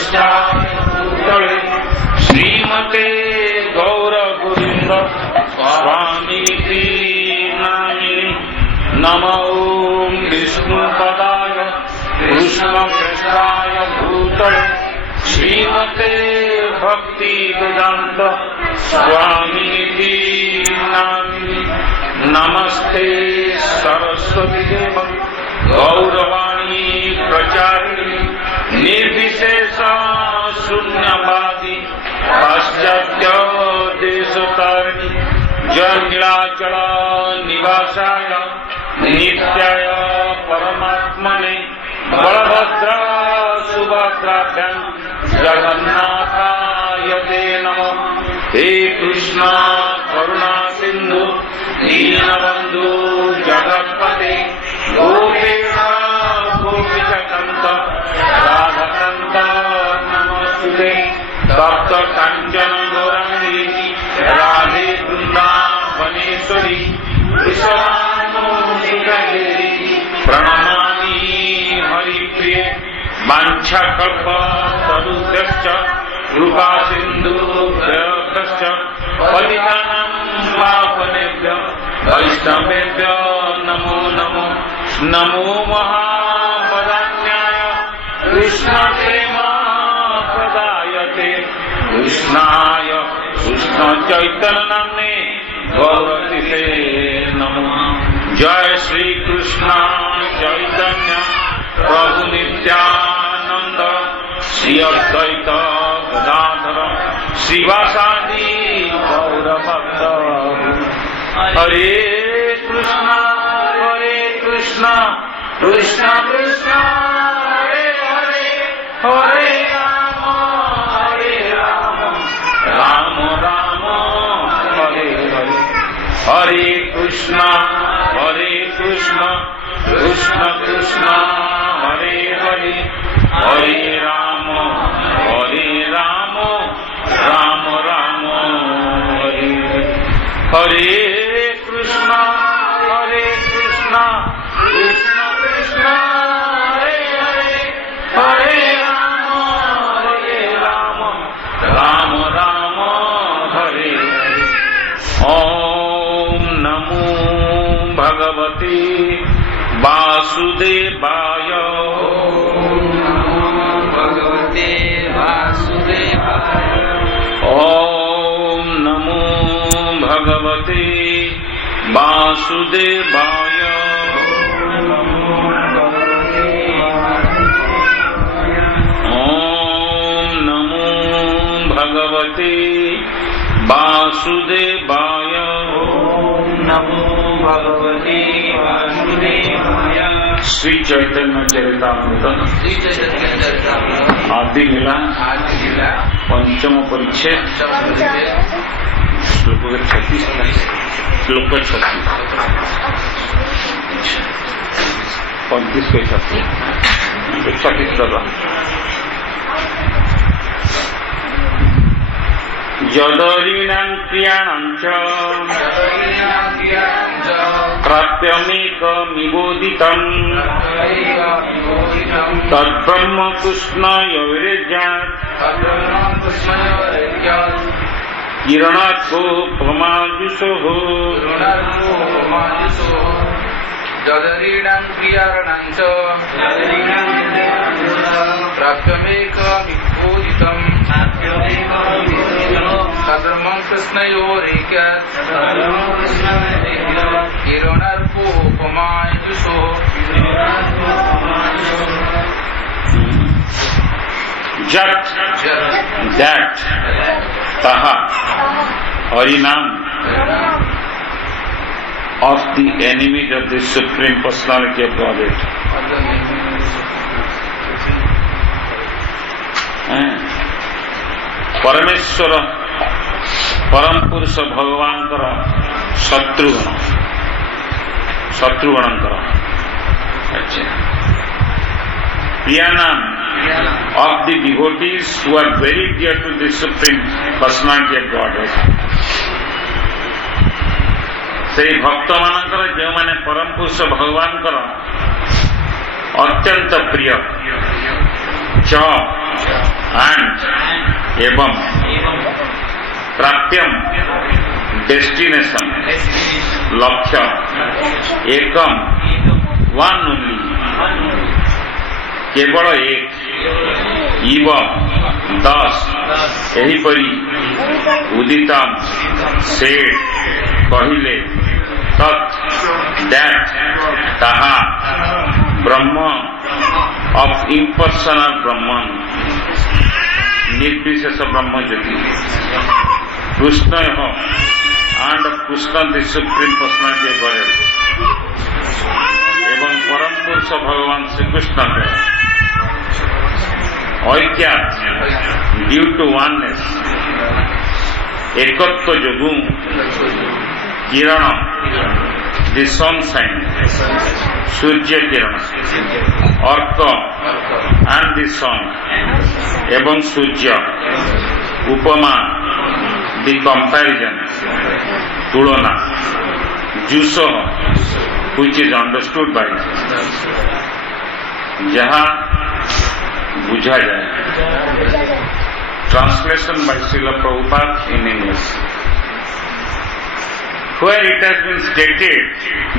पृष्ठाय भूतले श्रीमते गौरगोविंद स्वामीति नामिनि नमो विष्णुपदाय कृष्णपृष्ठाय भूतले श्रीमते भक्ति वेदांत स्वामीति नामिनि नमस्ते सरस्वती देव गौरवाणी प्रचारिणी निर्विशेष शून्यवादी पाश्चात्य देशतारिणी जनिलाचल निवासाय नित्याय परमात्मने बलभद्र सुभद्राभ्यां जगन्नाथाय ते नमः। हे कृष्ण करुणा सिंधु दीनबंधु जगत्पते गोपेश गोपिकान्त राधाकान्त नमस्ते। तप्त कांचन गौरांगी राधे वृंदावनेश्वरी विश्वनाथेरी प्रणमामि हरिप्रिये। वाञ्छाकल्पतरुभ्यश्च कृपा सिन्धुभ्यश्च पतितानां पावनेभ्यो वैष्णवेभ्यो नमो नमो। नमो महावदान्याय कृष्णप्रेम प्रदायते कृष्णाय कृष्ण चैतन्य नाम्ने गौरतिते नमो। जय श्री कृष्ण चैतन्य प्रभु नित्यानंद श्री अद्वैत गदाधर श्रीवासादि गौरभक्त। हरे कृष्ण कृष्ण कृष्ण हरे हरे हरे राम राम राम हरे हरे। हरे कृष्ण कृष्ण कृष्ण हरे हरे हरे राम राम राम हरे हरे। हरे कृष्ण कृष्ण कृष्ण हरे हरे हरे राम राम राम हरे हरे। ओम नमो भगवते वासुदेवाय। ओम नमो भगवते वासुदेवाय। ओम नमो भगवते वासुदेवाय। नमो भगवते वासुदेवाय। श्री चैतन्य चरितामृत आदि लीला पंचम परिच्छेद श्लोक 36 श्लोक 36 35 के 36 तक। यदरीणां क्रियाणां च प्राप्यमेकमिवोदितं तद्ब्रह्म कृष्णयोरेज्यात् किरणात्सोपमाजुषोः। यदरीणां क्रियाणां च प्राप्यमेकमिवोदितं तद्ब्रह्म कृष्णयोरेज्यात् किरणात्सोपमाजुषोः। जट दैट तहा हरिनाम of the enemies of the Supreme Personality of Godhead. परमेश्वर परम पुरुष भगवान शत्रुगण अच्छा प्रियानाम of the devotees who are very dear to the Supreme Personality of Godhead. सेई भक्त मानकर जो माने परम पुरुष भगवान अत्यंत प्रिय च and evam प्राप्यम डेस्टिनेशन लक्ष्य एकम वन ओनली केवल एक इव 10 एहीपरि उदितम सेड कहिले तत् दैट ताहा ब्रह्म ऑफ इम्पर्सनल ब्रह्मन निर्विशेष ब्रह्म ज्योति Krishna and Krishna the supreme personality of Godhead एवं परम पुरुष भगवान श्री कृष्ण के ऐक्यात ड्यू टू वननेस एकत्व जोगु किरण द सनशाइन सूर्य किरण अर्क एंड द सन एवं सूर्य उपमा द कंपैरिजन तुलना जुसो which is understood by जहाँ बुझा जाए. Translation by Srila Prabhupada in English, where it has been stated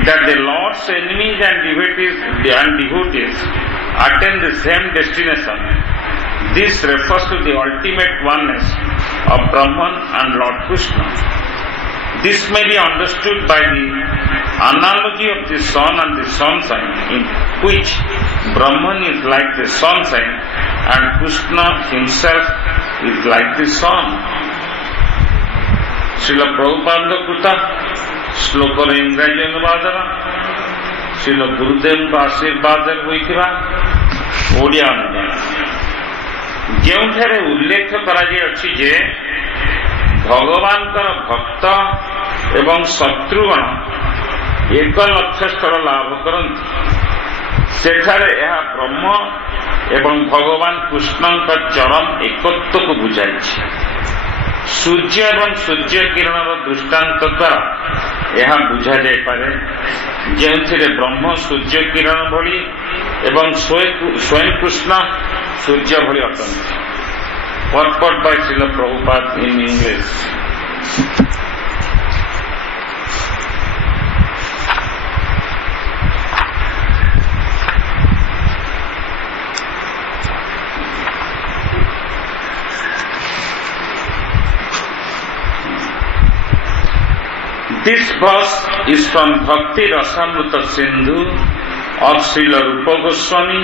that the Lord's enemies and devotees attain the same destination. This refers to the ultimate oneness of Brahman and Lord Krishna. This may be understood by the analogy of the sun and the sunshine, in which Brahman is like the sunshine and Krishna himself is like the sun. Srila Prabhupada Kuta Shlokar Ingraji Anubadara Srila Gurudeva Ashirvadar Hoiଥିବା Odia Anubadara ଯେଉଁଠାରେ ଉଲ୍ଲେଖ କରାଯାଇଅଛି ଯେ ଭଗବାନଙ୍କର ଭକ୍ତ ଏବଂ ଶତ୍ରୁଗଣ 1 ଲକ୍ଷ ସ୍ଥଳ ଲାଭ କରନ୍ତି, ସେଠାରେ ଏହା ବ୍ରହ୍ମ ଏବଂ ଭଗବାନ କୃଷ୍ଣଙ୍କ ଚରମ ଏକତ୍ୱକୁ ବୁଝାଇଛି. ସୂର୍ଯ୍ୟ ଏବଂ ସୂର୍ଯ୍ୟ କିରଣର ଦୃଷ୍ଟାନ୍ତ ଦ୍ୱାରା ଏହା ବୁଝାଯାଇପାରେ, ଯେଉଁଥିରେ ବ୍ରହ୍ମ ସୂର୍ଯ୍ୟ କିରଣ ଭଳି ଏବଂ ସ୍ୱୟଂ କୃଷ୍ଣ ସୂର୍ଯ୍ୟ ଭଳି ଅଟନ୍ତି. Purport by Srila Prabhupada in English. This verse is from Bhakti Rasamrita Sindhu of Srila Rupa Goswami,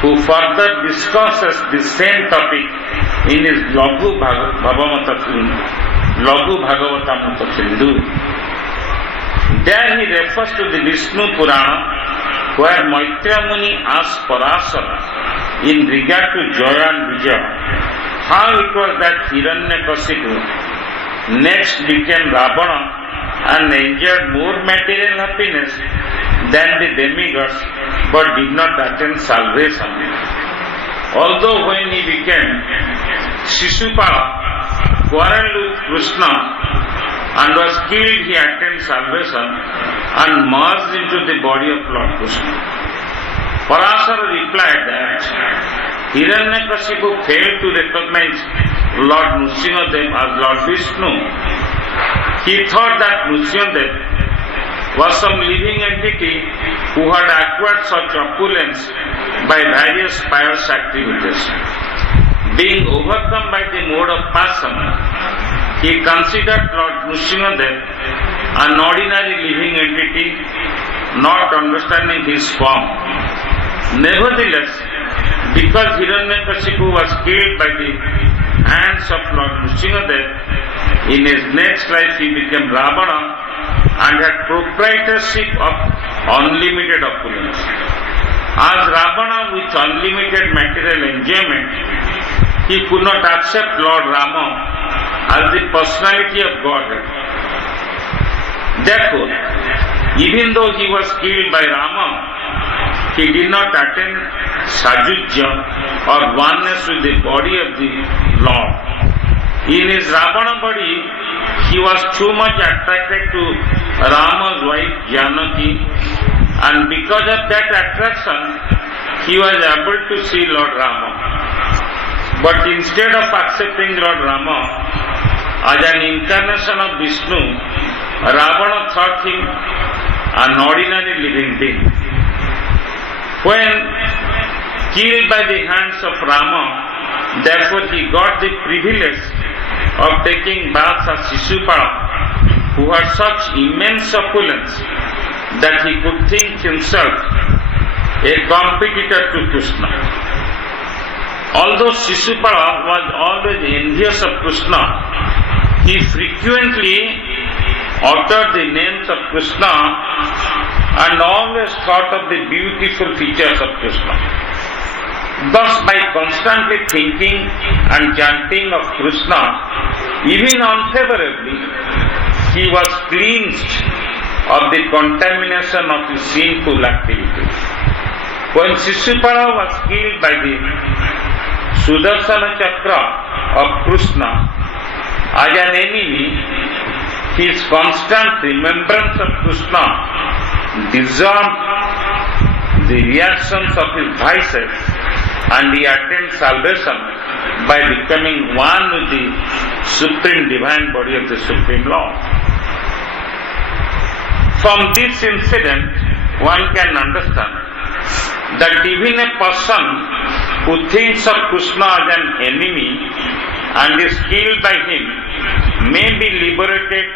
who further discusses the same topic in his Laghu Bhagavatamrita Sindhu. There he refers to the Vishnu Purana, where Maitra Muni asks Parashara in regard to Jaya and Vijaya, how it was that Hiranyakasipu next became Ravana and enjoyed more material happiness than the demigods, but did not attain salvation. Although when he became Shishupala, quarreled with Krishna and was killed, he attained salvation and merged into the body of Lord Krishna. Parashara replied that Hiranyakasipu failed to recognize Lord Nrsimhadev as Lord Vishnu. He thought that Nrsimhadev was some living entity who had acquired such opulence by various pious activities. Being overcome by the mode of passion, he considered Lord Nrsimhadev an ordinary living entity, not understanding his form. Nevertheless, because Hiranyakasipu was killed by the hands of Lord Nrsimhadev, in his next life he became Ravana and had proprietorship of unlimited opulence. As Ravana with unlimited material enjoyment, he could not accept Lord Rama as the personality of Godhead. Therefore, even though he was killed by Rama, he did not attain Sajujya or oneness with the body of the Lord. In his Ravana body, he was too much attracted to Rama's wife Janaki, and because of that attraction, he was able to see Lord Rama. But instead of accepting Lord Rama as an incarnation of Vishnu, Ravana thought him an ordinary living being. When killed by the hands of Rama, therefore he got the privilege of taking bath as Shishupala, who had such immense opulence that he could think himself a competitor to Krishna. Although Shishupala was always envious of Krishna, he frequently uttered the names of Krishna and always thought of the beautiful features of Krishna. Thus, by constantly thinking and chanting of Krishna, even unfavorably, he was cleansed of the contamination of his sinful activities. When Shishupala was killed by the Sudarshana Chakra of Krishna as an enemy, his constant remembrance of Krishna dissolved the reactions of his vices, and he attained salvation by becoming one with the Supreme Divine Body of the Supreme Lord. From this incident, one can understand that even a person who thinks of Krishna as an enemy and is killed by him may be liberated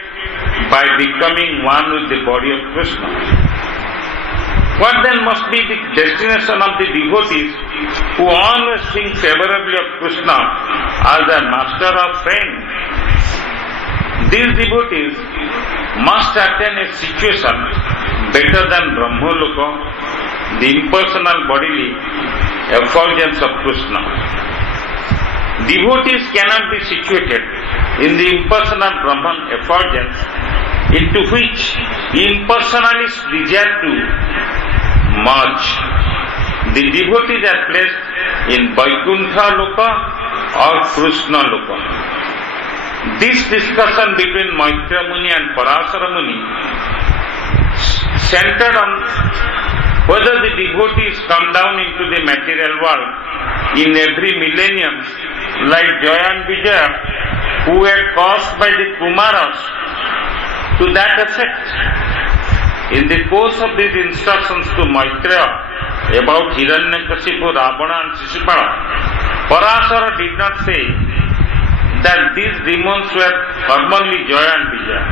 by becoming one with the body of Krishna. What then must be the destination of the devotees who always think favorably of Krishna as their master or friend? These devotees must attain a situation better than Brahmaloka, the impersonal bodily effulgence of Krishna. Devotees cannot be situated in the impersonal Brahman effulgence into which impersonalists desire to merge. The devotees are placed in Vaikuntha Loka or Krishna Loka. This discussion between Maitra Muni and Parasara Muni centered on whether the devotees come down into the material world in every millennium like Jaya and Vijaya, who were caused by the Kumaras, to that effect. In the course of these instructions to Maitreya about Hiranyakashipu, Ravana and Shishupala, Parasara did not say that these demons were formerly Jaya and Vijaya.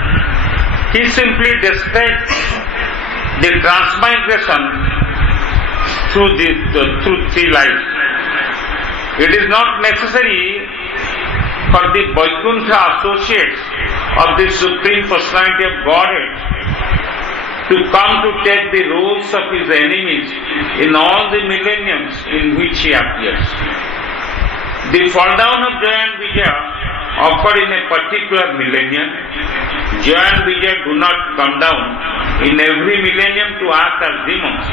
He simply described the transmigration through three lives. It is not necessary for the Vaikuntha associates of the Supreme Personality of Godhead to come to take the roles of his enemies in all the millenniums in which he appears. The fall down of Jaya and Vijaya occurred in a particular millennium. Jaya and Vijaya do not come down in every millennium to act as demons.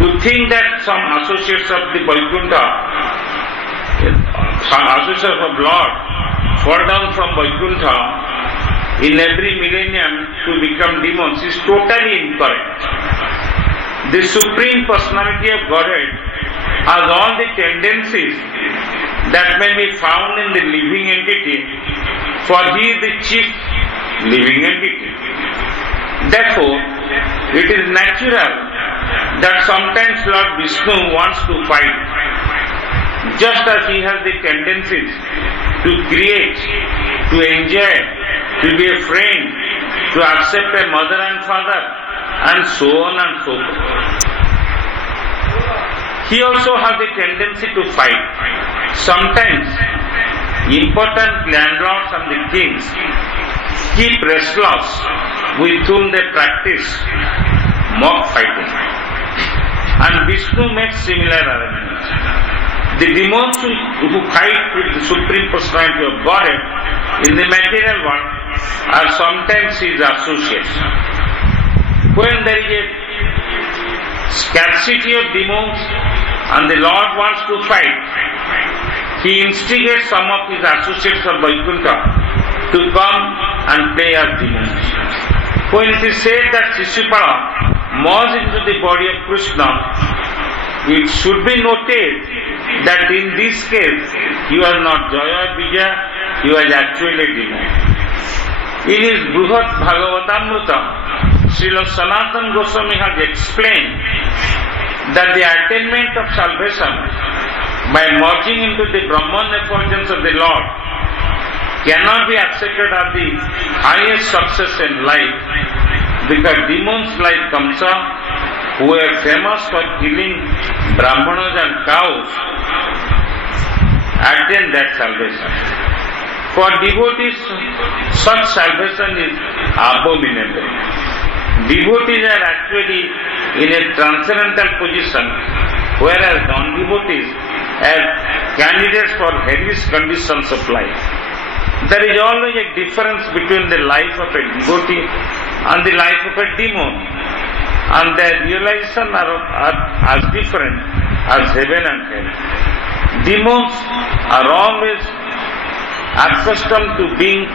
To think that some associates of the Vaikuntha, some associates of Lord, fall down from Vaikuntha in every millennium to become demons is totally incorrect. The Supreme Personality of Godhead has all the tendencies that may be found in the living entity, for he is the chief living entity. Therefore, it is natural that sometimes Lord Vishnu wants to fight, just as he has the tendencies to create, to enjoy, to be a friend, to accept a mother and father, and so on and so forth. He also has the tendency to fight. Sometimes important landlords and the kings keep wrestlers with whom they practice mock fighting. And Vishnu makes similar arrangements. The demons who fight with the Supreme Personality of Godhead in the material world are sometimes his associates. When there is a scarcity of demons and the Lord wants to fight, he instigates some of his associates of Vaikuntha to come and play as demons. When it is said that Shishupala merged into the body of Krishna, it should be noted that in this case he was not Jaya Vijaya, he was actually a demon. In his Bruhat Bhagavatamrita, Srila Sanatana Goswami has explained that the attainment of salvation by merging into the Brahman effulgence of the Lord cannot be accepted as the highest success in life, because demons like Kamsa, who were famous for killing Brahmanas and cows, attain that salvation. For devotees, such salvation is abominable. Devotees are actually in a transcendental position, whereas non-devotees are candidates for hellish conditions of life. There is always a difference between the life of a devotee and the life of a demon, and their realization are as different as heaven and hell. Demons are always accustomed to being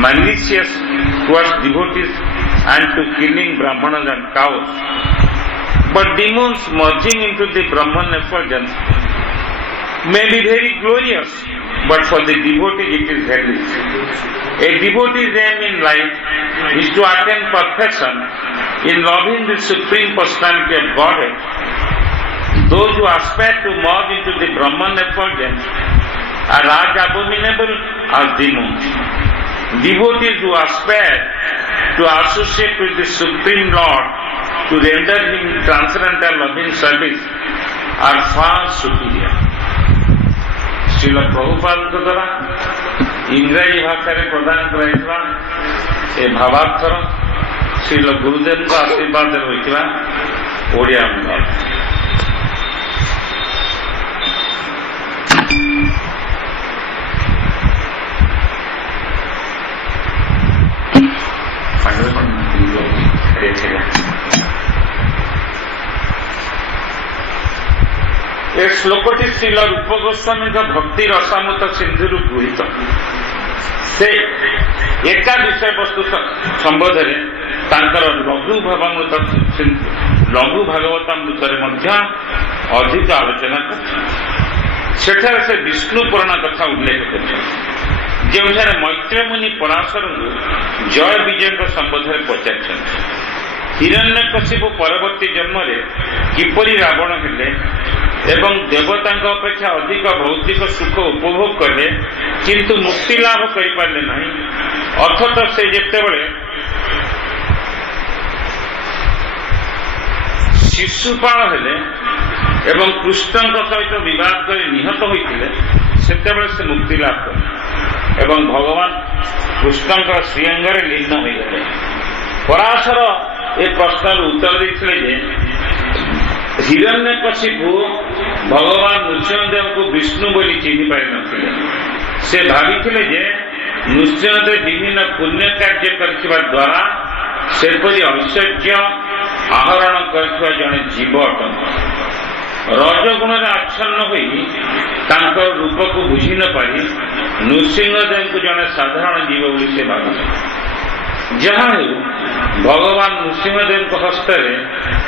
malicious towards devotees and to killing Brahmanas and cows. But demons merging into the Brahman effulgence may be very glorious, but for the devotee it is hellish. A devotee's aim in life is to attain perfection in loving the Supreme Personality of Godhead. Those who aspire to merge into the Brahman effulgence are as abominable as demons. Devotees who aspire to associate with the Supreme Lord to render him transcendental loving service are far superior. Srila Prabhupada द्वारा इंग्राजी भाषा में प्रदान कराइथिबा ए भावार्थर श्रील गुरुदेव का आशीर्वाद होइथिबा ओडिया अनुवाद ए श्लोकटी श्रील रूप गोस्वामी भक्ति रसामृत सिंधु गृहीत से एका विषय वस्तु संबंध में लघु भावामृत लघु भागवतामृत अधिक आलोचना कर से विष्णु पुराण कथा उल्लेख कर मैत्रेय मुनि पराशर जय विजय संबंध में पचार हिरण्यकशिपु परवर्ती जन्म किपरि रावण हेले एवं देवता अपेक्षा अधिक भौतिक सुख उपभोग कले किंतु मुक्ति लाभ कर पारे नहीं अर्थात से जितेबले शिशुपाल हेले एवं कृष्ण सहित विवाद कर निहत होते से मुक्ति लाभ कले एवं भगवान कृष्ण श्रीअंग लीन हो गए। पराशर ए प्रश्न उत्तर देते हिरण्यकशिपु भगवान नृसिंहदेव को विष्णु बोली चिन्ह पारि नथिले से भाविथिले जे नृसिंहदेव विभिन्न पुण्य कार्य करथिबा द्वारा सेपरि ऐश्वर्य आहरण करथिबा जने जीव अटंत रजगुण आच्छन्न होई तांकर रूप को बुझी न पारि नृसिंहदेव को जने साधारण जीव बोली से भाविथिले। जहाँ भगवान नृसिंहदेव हस्त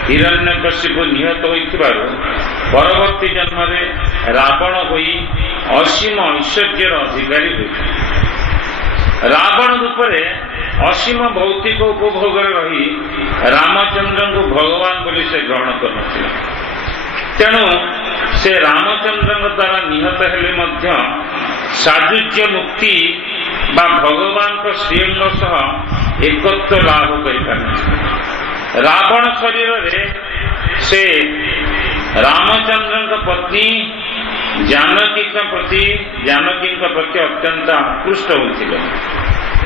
हिरण्यकशिपु निहत होइथिबारु परवर्ती जन्म रावण होई असीम ऐश्वर्यर अधिकारी होइथिले। रावण रूप असीम भौतिक उपभोग रही रामचंद्र को भगवान बोली से ग्रहण कर तेणु से रामचंद्र द्वारा निहत हेले साजुज्य मुक्ति बा भगवान को श्रीअंग सह एकत्व लाभ कर रावण शरीर रे से रामचंद्र पत्नी जानकी प्रति अत्यंत आकृष्ट होते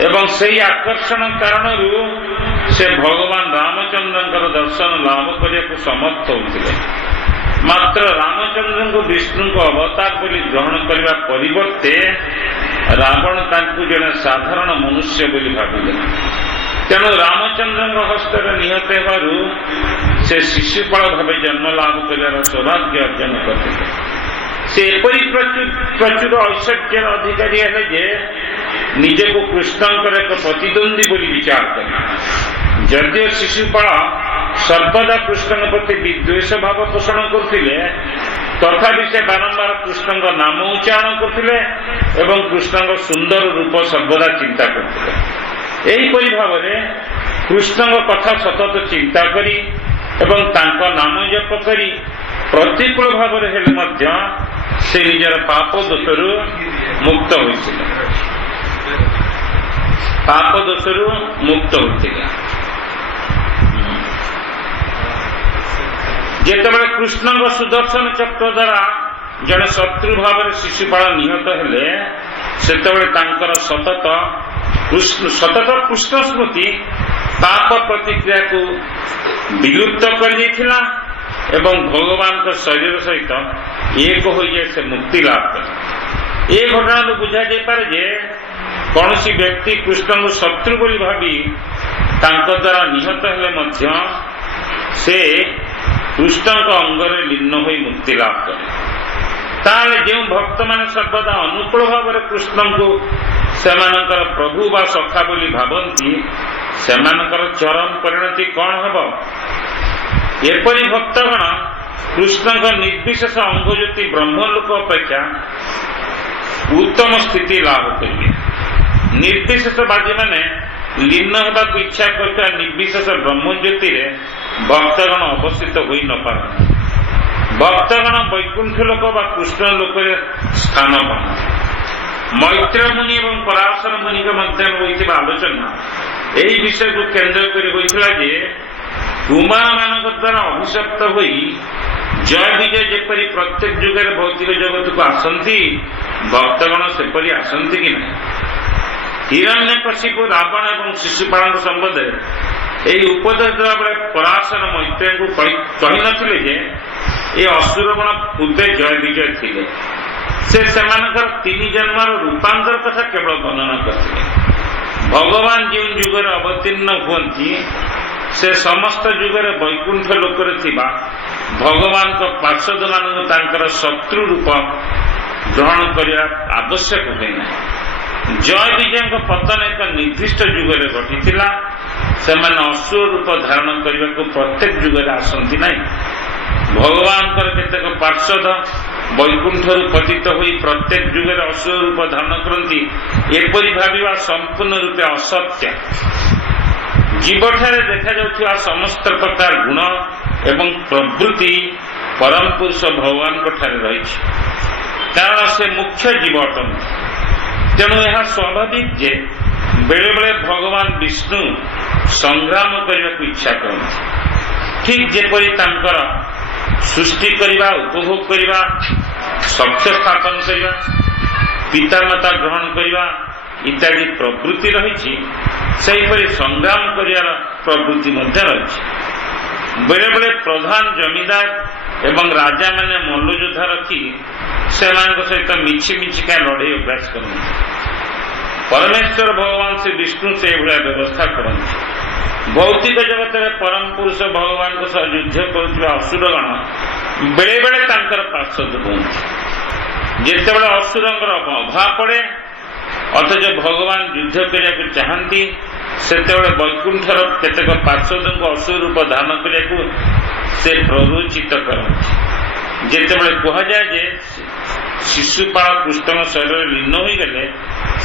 एवं से आकर्षण कारण से भगवान रामचंद्र दर्शन लाभ करने को समर्थ होते मात्र रामचंद्र को विष्णु को अवतार बोली ग्रहण करने परिवर्ते रावण तांकु जने साधारण मनुष्य बोली भाविले तेणु रामचंद्र हस्त निहत हेबारु से शिशुपाल भाव जन्म लाभ कर सौभाग्य अर्जन करते से एपरी प्रचुर ऐश्वर्य अधिकारी है जे निजे को कृष्णंकर एक प्रतिद्वंदी बोली विचार करे जदिव शिशुपाल सर्वदा कृष्ण प्रति विद्वेष भाव पोषण करते ତଥାପି ସେ ବାରମ୍ବାର କୃଷ୍ଣଙ୍କ ନାମ ଉଚ୍ଚାରଣ କରୁଥିଲେ ଏବଂ କୃଷ୍ଣଙ୍କ ସୁନ୍ଦର ରୂପ ସର୍ବଦା ଚିନ୍ତା କରୁଥିଲେ। ଏହିପରି ଭାବରେ କୃଷ୍ଣଙ୍କ କଥା ସତତ ଚିନ୍ତା କରି ଏବଂ ତାଙ୍କ ନାମ ଜପ କରି ପ୍ରତିକୂଳ ଭାବରେ ହେଲେ ମଧ୍ୟ ସେ ନିଜର ପାପ ଦୋଷରୁ ମୁକ୍ତ ହୋଇଥିଲେ। ପାପ ଦୋଷରୁ ମୁକ୍ତ ହୋଇଥିଲେ। ଯେତେବେଳେ କୃଷ୍ଣଙ୍କ ସୁଦର୍ଶନ ଚକ୍ର ଦ୍ୱାରା ଜଣେ ଶତ୍ରୁ ଭାବରେ ଶିଶୁପାଳ ନିହତ ହେଲେ ସେତେବେଳେ ତାଙ୍କର ସତତ କୃଷ୍ଣ ସ୍ମୃତି ପାପ ପ୍ରତିକ୍ରିୟାକୁ ବିଲୁପ୍ତ କରିଦେଇଥିଲା ଏବଂ ଭଗବାନଙ୍କ ଶରୀର ସହିତ ଏକ ହୋଇଯାଇ ସେ ମୁକ୍ତି ଲାଭ କଲେ। ଏ ଘଟଣାରୁ ବୁଝାଯାଇପାରେ ଯେ କୌଣସି ବ୍ୟକ୍ତି କୃଷ୍ଣଙ୍କୁ ଶତ୍ରୁ ବୋଲି ଭାବି ତାଙ୍କ ଦ୍ୱାରା ନିହତ ହେଲେ ମଧ୍ୟ ସେ କୃଷ୍ଣଙ୍କ ଅଙ୍ଗରେ ଲୀନ ହୋଇ ମୁକ୍ତି ଲାଭ କରେ। ତାହେଲେ ଯେଉଁ ଭକ୍ତମାନେ ସର୍ବଦା ଅନୁକୂଳ ଭାବରେ କୃଷ୍ଣଙ୍କୁ ସେମାନଙ୍କର ପ୍ରଭୁ ବା ସଖା ବୋଲି ଭାବନ୍ତି ସେମାନଙ୍କର ଚରମ ପରିଣତି କ'ଣ ହେବ? ଏପରି ଭକ୍ତଗଣ କୃଷ୍ଣଙ୍କ ନିର୍ବିଶେଷ ଅଙ୍ଗଜ୍ୟୋତି ବ୍ରହ୍ମଲୋକ ଅପେକ୍ଷା ଉତ୍ତମ ସ୍ଥିତି ଲାଭ କରିବେ। ନିର୍ବିଶେଷବାଦୀମାନେ ଲୀନ ହେବାକୁ ଇଚ୍ଛା କରୁଥିବା ନିର୍ବିଶେଷ ବ୍ରହ୍ମଜ୍ୟୋତିରେ ଭକ୍ତଗଣ ଅବସ୍ଥିତ ହୋଇ ନପାରନ୍ତି। ଭକ୍ତଗଣ ବୈକୁଣ୍ଠ ଲୋକ ବା କୃଷ୍ଣ ଲୋକରେ ସ୍ଥାନ ପାଆନ୍ତି। ମୈତ୍ର ମୁନି ଏବଂ ପରାଶର ମୁନିଙ୍କ ମଧ୍ୟରେ ହୋଇଥିବା ଆଲୋଚନା ଏହି ବିଷୟକୁ କେନ୍ଦ୍ର କରି ହୋଇଥିଲା ଯେ କୁମାରମାନଙ୍କ ଦ୍ୱାରା ଅଭିଶପ୍ତ ହୋଇ ଜୟ ବିଜୟ ଯେପରି ପ୍ରତ୍ୟେକ ଯୁଗରେ ଭୌତିକ ଜଗତକୁ ଆସନ୍ତି ଭକ୍ତଗଣ ସେପରି ଆସନ୍ତି କି ନାହିଁ। ହିରଣ୍ୟକଶିପୁ ରାବଣ ଏବଂ ଶିଶୁପାଳଙ୍କ ସମ୍ବନ୍ଧରେ ଏହି ଉପଦେଶ ଦେବା ବେଳେ ପରାଶର ମୈତ୍ରେୟଙ୍କୁ କହିନଥିଲେ ଯେ ଏ ଅସୁରଗଣ ପୂର୍ବେ ଜୟ ବିଜୟ ଥିଲେ। ସେ ସେମାନଙ୍କର 3 ଜନ୍ମର ରୂପାନ୍ତର କଥା କେବଳ ବର୍ଣ୍ଣନା କରିଥିଲେ। ଭଗବାନ ଯେଉଁ ଯୁଗରେ ଅବତୀର୍ଣ୍ଣ ହୁଅନ୍ତି ସେ ସମସ୍ତ ଯୁଗରେ ବୈକୁଣ୍ଠ ଲୋକରେ ଥିବା ଭଗବାନଙ୍କ ପାର୍ଷଦମାନଙ୍କୁ ତାଙ୍କର ଶତ୍ରୁ ରୂପ ଗ୍ରହଣ କରିବା ଆବଶ୍ୟକ ହୁଏନାହିଁ। ଜୟ ବିଜୟଙ୍କ ପତନ ଏକ ନିର୍ଦ୍ଦିଷ୍ଟ ଯୁଗରେ ଘଟିଥିଲା। ସେମାନେ ଅସୁର ରୂପ ଧାରଣ କରିବାକୁ ପ୍ରତ୍ୟେକ ଯୁଗରେ ଆସନ୍ତି ନାହିଁ। ଭଗବାନଙ୍କର କେତେକ ପାର୍ଷଦ ବୈକୁଣ୍ଠରୁ ପତିତ ହୋଇ ପ୍ରତ୍ୟେକ ଯୁଗରେ ଅସୁର ରୂପ ଧାରଣ କରନ୍ତି ଏପରି ଭାବିବା ସମ୍ପୂର୍ଣ୍ଣ ରୂପେ ଅସତ୍ୟ। ଜୀବଠାରେ ଦେଖାଯାଉଥିବା ସମସ୍ତ ପ୍ରକାର ଗୁଣ ଏବଂ ପ୍ରବୃତ୍ତି ପରମ ପୁରୁଷ ଭଗବାନଙ୍କ ଠାରେ ରହିଛି, କାରଣ ସେ ମୁଖ୍ୟ ଜୀବ ଅଟନ୍ତି। ତେଣୁ ଏହା ସ୍ୱାଭାବିକ ଯେ ବେଳେବେଳେ ଭଗବାନ ବିଷ୍ଣୁ ସଂଗ୍ରାମ କରିବାକୁ ଇଚ୍ଛା କରନ୍ତି। ଠିକ୍ ଯେପରି ତାଙ୍କର ସୃଷ୍ଟି କରିବା, ଉପଭୋଗ କରିବା, ସଖ୍ୟ ସ୍ଥାପନ କରିବା, ପିତାମାତା ଗ୍ରହଣ କରିବା ଇତ୍ୟାଦି ପ୍ରବୃତ୍ତି ରହିଛି ସେହିପରି ସଂଗ୍ରାମ କରିବାର ପ୍ରବୃତ୍ତି ମଧ୍ୟ ରହିଛି। ବେଳେବେଳେ ପ୍ରଧାନ ଜମିଦାର ଏବଂ ରାଜାମାନେ ମଲ୍ଲଯୋଦ୍ଧା ରଖି ସେମାନଙ୍କ ସହିତ ମିଛିମିଛିକା ଲଢ଼େଇ ଅଭ୍ୟାସ କରନ୍ତି। ପରମେଶ୍ୱର ଭଗବାନ ଶ୍ରୀ ବିଷ୍ଣୁ ସେଭଳିଆ ବ୍ୟବସ୍ଥା କରନ୍ତି। ଭୌତିକ ଜଗତରେ ପରମ ପୁରୁଷ ଭଗବାନଙ୍କ ସହ ଯୁଦ୍ଧ କରୁଥିବା ଅସୁରଗଣ ବେଳେବେଳେ ତାଙ୍କର ପାର୍ଷଦ ହୁଅନ୍ତି। ଯେତେବେଳେ ଅସୁରଙ୍କର ଅଭାବ ପଡ଼େ ଅଥଚ ଭଗବାନ ଯୁଦ୍ଧ କରିବାକୁ ଚାହାନ୍ତି ସେତେବେଳେ ବୈକୁଣ୍ଠର କେତେକ ପାର୍ଷଦଙ୍କୁ ଅସୁର ରୂପ ଧାରଣ କରିବାକୁ ସେ ପ୍ରରୋଚିତ କରନ୍ତି। ଯେତେବେଳେ କୁହାଯାଏ ଯେ ଶିଶୁପାଳ କୃଷ୍ଣଙ୍କ ଶରୀରରେ ଲୀନ ହୋଇଗଲେ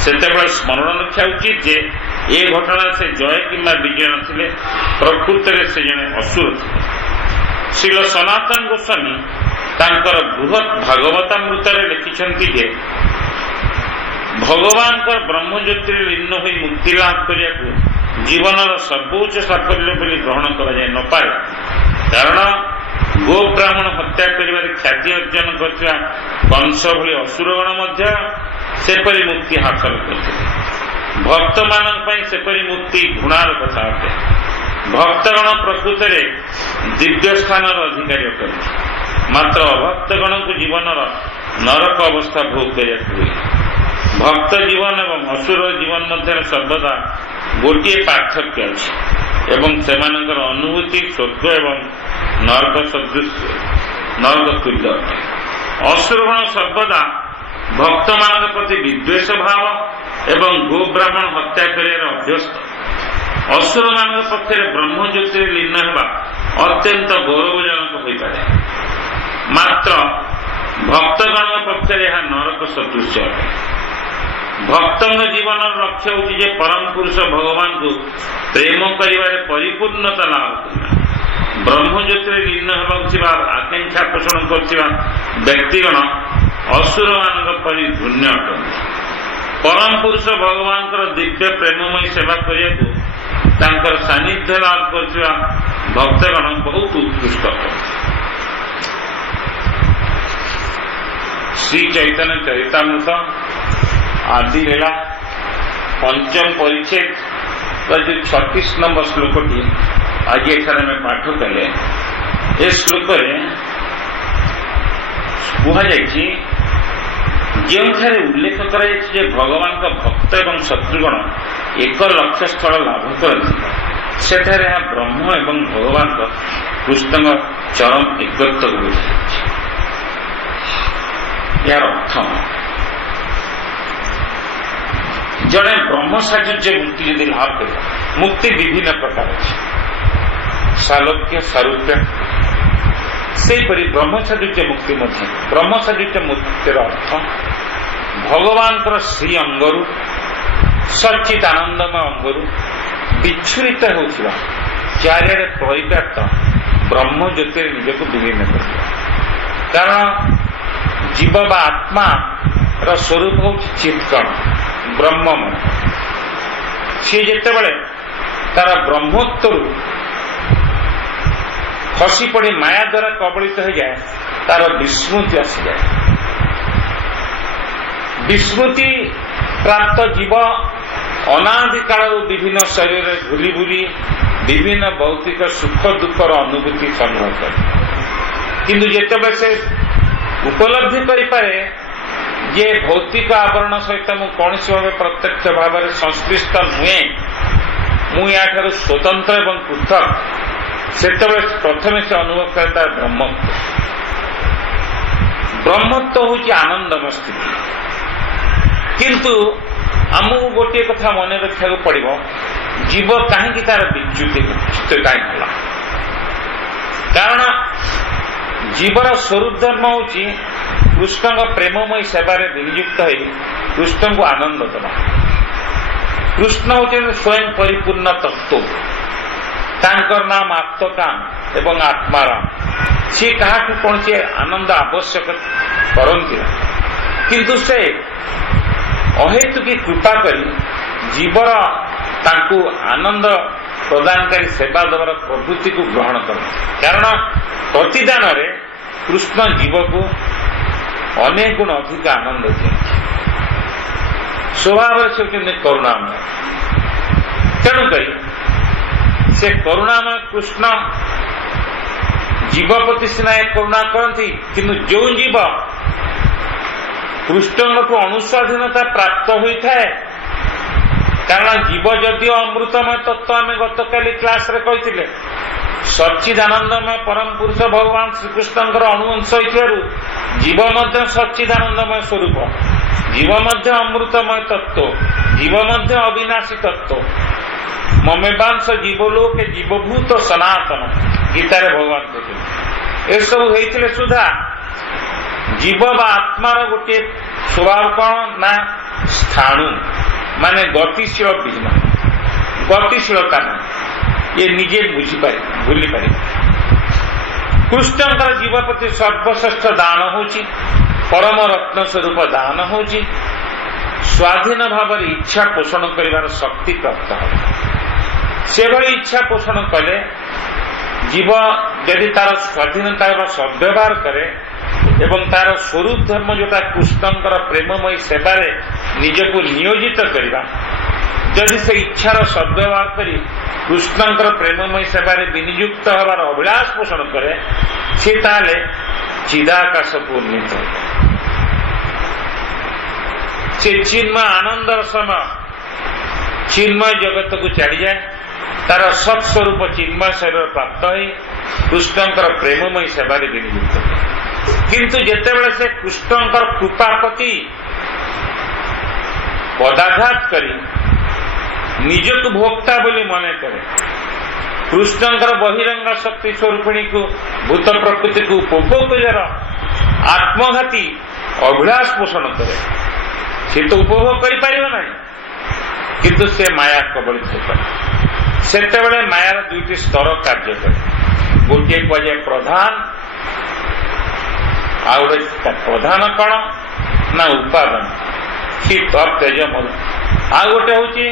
ସେତେବେଳେ ସ୍ମରଣ ରଖିବା ଉଚିତ ଯେ ଏ ଘଟଣାରେ ସେ ଜୟ କିମ୍ବା ବିଜୟ ନଥିଲେ, ପ୍ରକୃତରେ ସେ ଜଣେ ଅସୁର ଥିଲେ। ଶ୍ରୀଲ ସନାତନ ଗୋସ୍ୱାମୀ ତାଙ୍କର ବୃହତ୍ ଭାଗବତାମୃତରେ ଲେଖିଛନ୍ତି ଯେ ଭଗବାନଙ୍କର ବ୍ରହ୍ମଜ୍ୟୋତିରେ ଲୀନ ହୋଇ ମୁକ୍ତି ଲାଭ କରିବାକୁ ଜୀବନର ସର୍ବୋଚ୍ଚ ସାଫଲ୍ୟ ବୋଲି ଗ୍ରହଣ କରାଯାଇ ନପାରେ, କାରଣ ଗୋ ବ୍ରାହ୍ମଣ ହତ୍ୟା କରିବାରେ ଖ୍ୟାତି ଅର୍ଜନ କରୁଥିବା କଂସ ଭଳି ଅସୁରଗଣ ମଧ୍ୟ ସେପରି ମୁକ୍ତି ହାସଲ କରିଥିଲେ। ଭକ୍ତମାନଙ୍କ ପାଇଁ ସେପରି ମୁକ୍ତି ଘୃଣାର କଥା ଅଟେ। ଭକ୍ତଗଣ ପ୍ରକୃତରେ ଦିବ୍ୟ ସ୍ଥାନର ଅଧିକାରୀ ଅଟନ୍ତି, ମାତ୍ର ଅଭକ୍ତଗଣଙ୍କୁ ଜୀବନର ନରକ ଅବସ୍ଥା ଭୋଗ କରିବାକୁ ହୁଏ। ଭକ୍ତ ଜୀବନ ଏବଂ ଅସୁର ଜୀବନ ମଧ୍ୟରେ ସର୍ବଦା ଗୋଟିଏ ପାର୍ଥକ୍ୟ ଅଛି ଏବଂ ସେମାନଙ୍କର ଅନୁଭୂତି ସ୍ୱର୍ଗ ଏବଂ ନରକ ସଦୃଶ ନରକ ତୁଲ୍ୟ ଅଟେ। ଅସୁରଗଣ ସର୍ବଦା ଭକ୍ତମାନଙ୍କ ପ୍ରତି ବିଦ୍ୱେଷ ଭାବ ଏବଂ ଗୋ ବ୍ରାହ୍ମଣ ହତ୍ୟା କରିବାର ଅଭ୍ୟସ୍ତ। ଅସୁରମାନଙ୍କ ପକ୍ଷରେ ବ୍ରହ୍ମଜ୍ୟୋତିରେ ଲୀନ ହେବା ଅତ୍ୟନ୍ତ ଗୌରବଜନକ ହୋଇପାରେ, ମାତ୍ର पक्षे यह नरक सदृश अटे। भक्त जीवन लक्ष्य हूँ जे परम पुरुष भगवान को प्रेम करिबारे परिपूर्णता लाभ करना। ब्रह्मज्योति लीन होगा आकांक्षा पोषण कर व्यक्तिगण असुर मान परि धन्य अटंती। परम पुरुष भगवान दिव्य प्रेममयी सेवा करने सानिध्य लाभ कर भक्तगण बहुत उत्कृष्ट अटंती। श्री चैतन्य चरितामृत आदि लीला पंचम परिच्छेद जो 36 नंबर श्लोकटी आज एठार में पाठ कले। ए श्लोक कहुई जो उल्लेख कर भगवान का भक्त एवं शत्रुगण एक लक्ष्य स्थल लाभ करती से ब्रह्म एवं भगवान कृष्ण चरम एकत्व बुझाई। यार अर्थ जड़े ब्रह्म साजुज्य मुक्ति यदि लाभ कर मुक्ति विभिन्न प्रकार अच्छे सालोक्य सारूप्य से ब्रह्म साजुज्य मुक्ति ब्रह्म साजुज्य मुक्तिर अर्थ भगवान श्री अंगरु सच्चित आनंदमय अंगरु विच्छुरित होता चारिड़े परिव्याप्त ब्रह्म ज्योति निजक विलीन कर। कारण जीव बा आत्मा स्वरूप हूँ चित्कण ब्रह्ममय। सी जिते बड़े तार ब्रह्मोत्तर खसी पड़ी माया द्वारा कबलित हो जाए तार विस्मृति आसी जाए। विस्मृति प्राप्त जीव अनादि काल विभिन्न शरीर भूली भूली विभिन्न भौतिक सुख दुखर अनुभूति संग्रह करे। किंतु जिते से उपलब्धि करें जे भौतिक आवरण सहित मु कौन सी भाव प्रत्यक्ष भाव में संश्लिष्ट नुहे मु या स्वतंत्र एवं पृथक से प्रथम से अनुभव करता है ब्रह्मत्व। ब्रह्मत्व हूँ आनंदमय स्थिति। किंतु आमको गोटे कथा मन रखा पड़ो जीव कहीं तार विच्युति कहीं कारण जीवर स्वरूप धर्म हूँ कृष्ण प्रेममयी सेवार विनियुक्त हो कृष्ण को आनंद देवा। कृष्ण हूँ स्वयं परिपूर्ण तत्व तांकर नाम आत्मकाम एवं आत्माराम सी क्या कौन सी आनंद आवश्यक करती किंतु से अहेतुकी कृपा करी जीवर तांकु आनंद प्रदानकारी सेवा देवार प्रवृत्ति को ग्रहण कर। कारण प्रतिदान रे कृष्ण जीव को अनेक गुण अधिक आनंद दिए। स्वभाव से करुणामय तेणुक से करुणामय कृष्ण जीव प्रति सीना करुणा करती किंतु जो जीव कृष्ण को अनुस्वाधीनता प्राप्त होता है। कारण जीव जदिव अमृतमय तत्व आम गत काली क्लास रे कही सच्चिदानंदमय परम पुरुष भगवान श्रीकृष्ण अनुवंश हो जीव मध्य सच्चिदानंदमय स्वरूप जीव मध्य अमृतमय तत्व जीव मध्य अविनाशी तत्व ममेवांश जीवलोक जीवभूत सनातन गीतार भगवान कहते ये सब होते सुधा जीव बा आत्मार गोटे स्वभाव कौन ना स्थाणु माने गतिशील विहीन गतिशीलता ना ये निजे बुझीपारे भूली पारे। कृष्ण जीव प्रति सर्वश्रेष्ठ दान होची परम रत्न स्वरूप दान होची स्वाधीन भाव इच्छा पोषण कर शक्ति प्राप्त हो। से भली इच्छा पोषण कले जीव यदि तार स्वाधीनता सद्व्यवहार करे एवं तार स्वरूप धर्म जोटा कृष्णंकर प्रेममयी सेवारे निजको नियोजित करवा जदि से इच्छार सद्व्यवहार करी कृष्णंकर प्रेममयी सेवारे विनियुक्त हबार अभिलाष पोषण करे से ताले चिदाकाश पूर्णित हो से चिन्मय आनंद समय चिन्मय जगत को चढ़ी जाए तार सत्स्वरूप चिन्मय शरीर प्राप्त हो कृष्णंकर प्रेममयी सेवारे विनियुक्त हो। किंतु जेतेबेले से कृष्णंकर कृपा प्रति पदाघात करी निजक भोक्ता बोली मने करे कृष्णंकर बहिरंग शक्ति स्वरूपिणी को भूत प्रकृति को उपभोग कर आत्मघाती ଅଭିଳାଷ ପୋଷଣ କରେ, ସେ ତ ଉପଭୋଗ କରିପାରିବ ନାହିଁ, କିନ୍ତୁ ସେ ମାୟା କବଳିତ ହୋଇପାରେ। ସେତେବେଳେ ମାୟାର ଦୁଇଟି ସ୍ତର କାର୍ଯ୍ୟ କରେ। ଗୋଟିଏ କୁହାଯାଏ ପ୍ରଧାନ, ଆଉ ଗୋଟେ ପ୍ରଧାନ କଣ ନା ଉପାଦାନ, ଶୀତ ତେଜ ମଧୁ। ଆଉ ଗୋଟେ ହଉଛି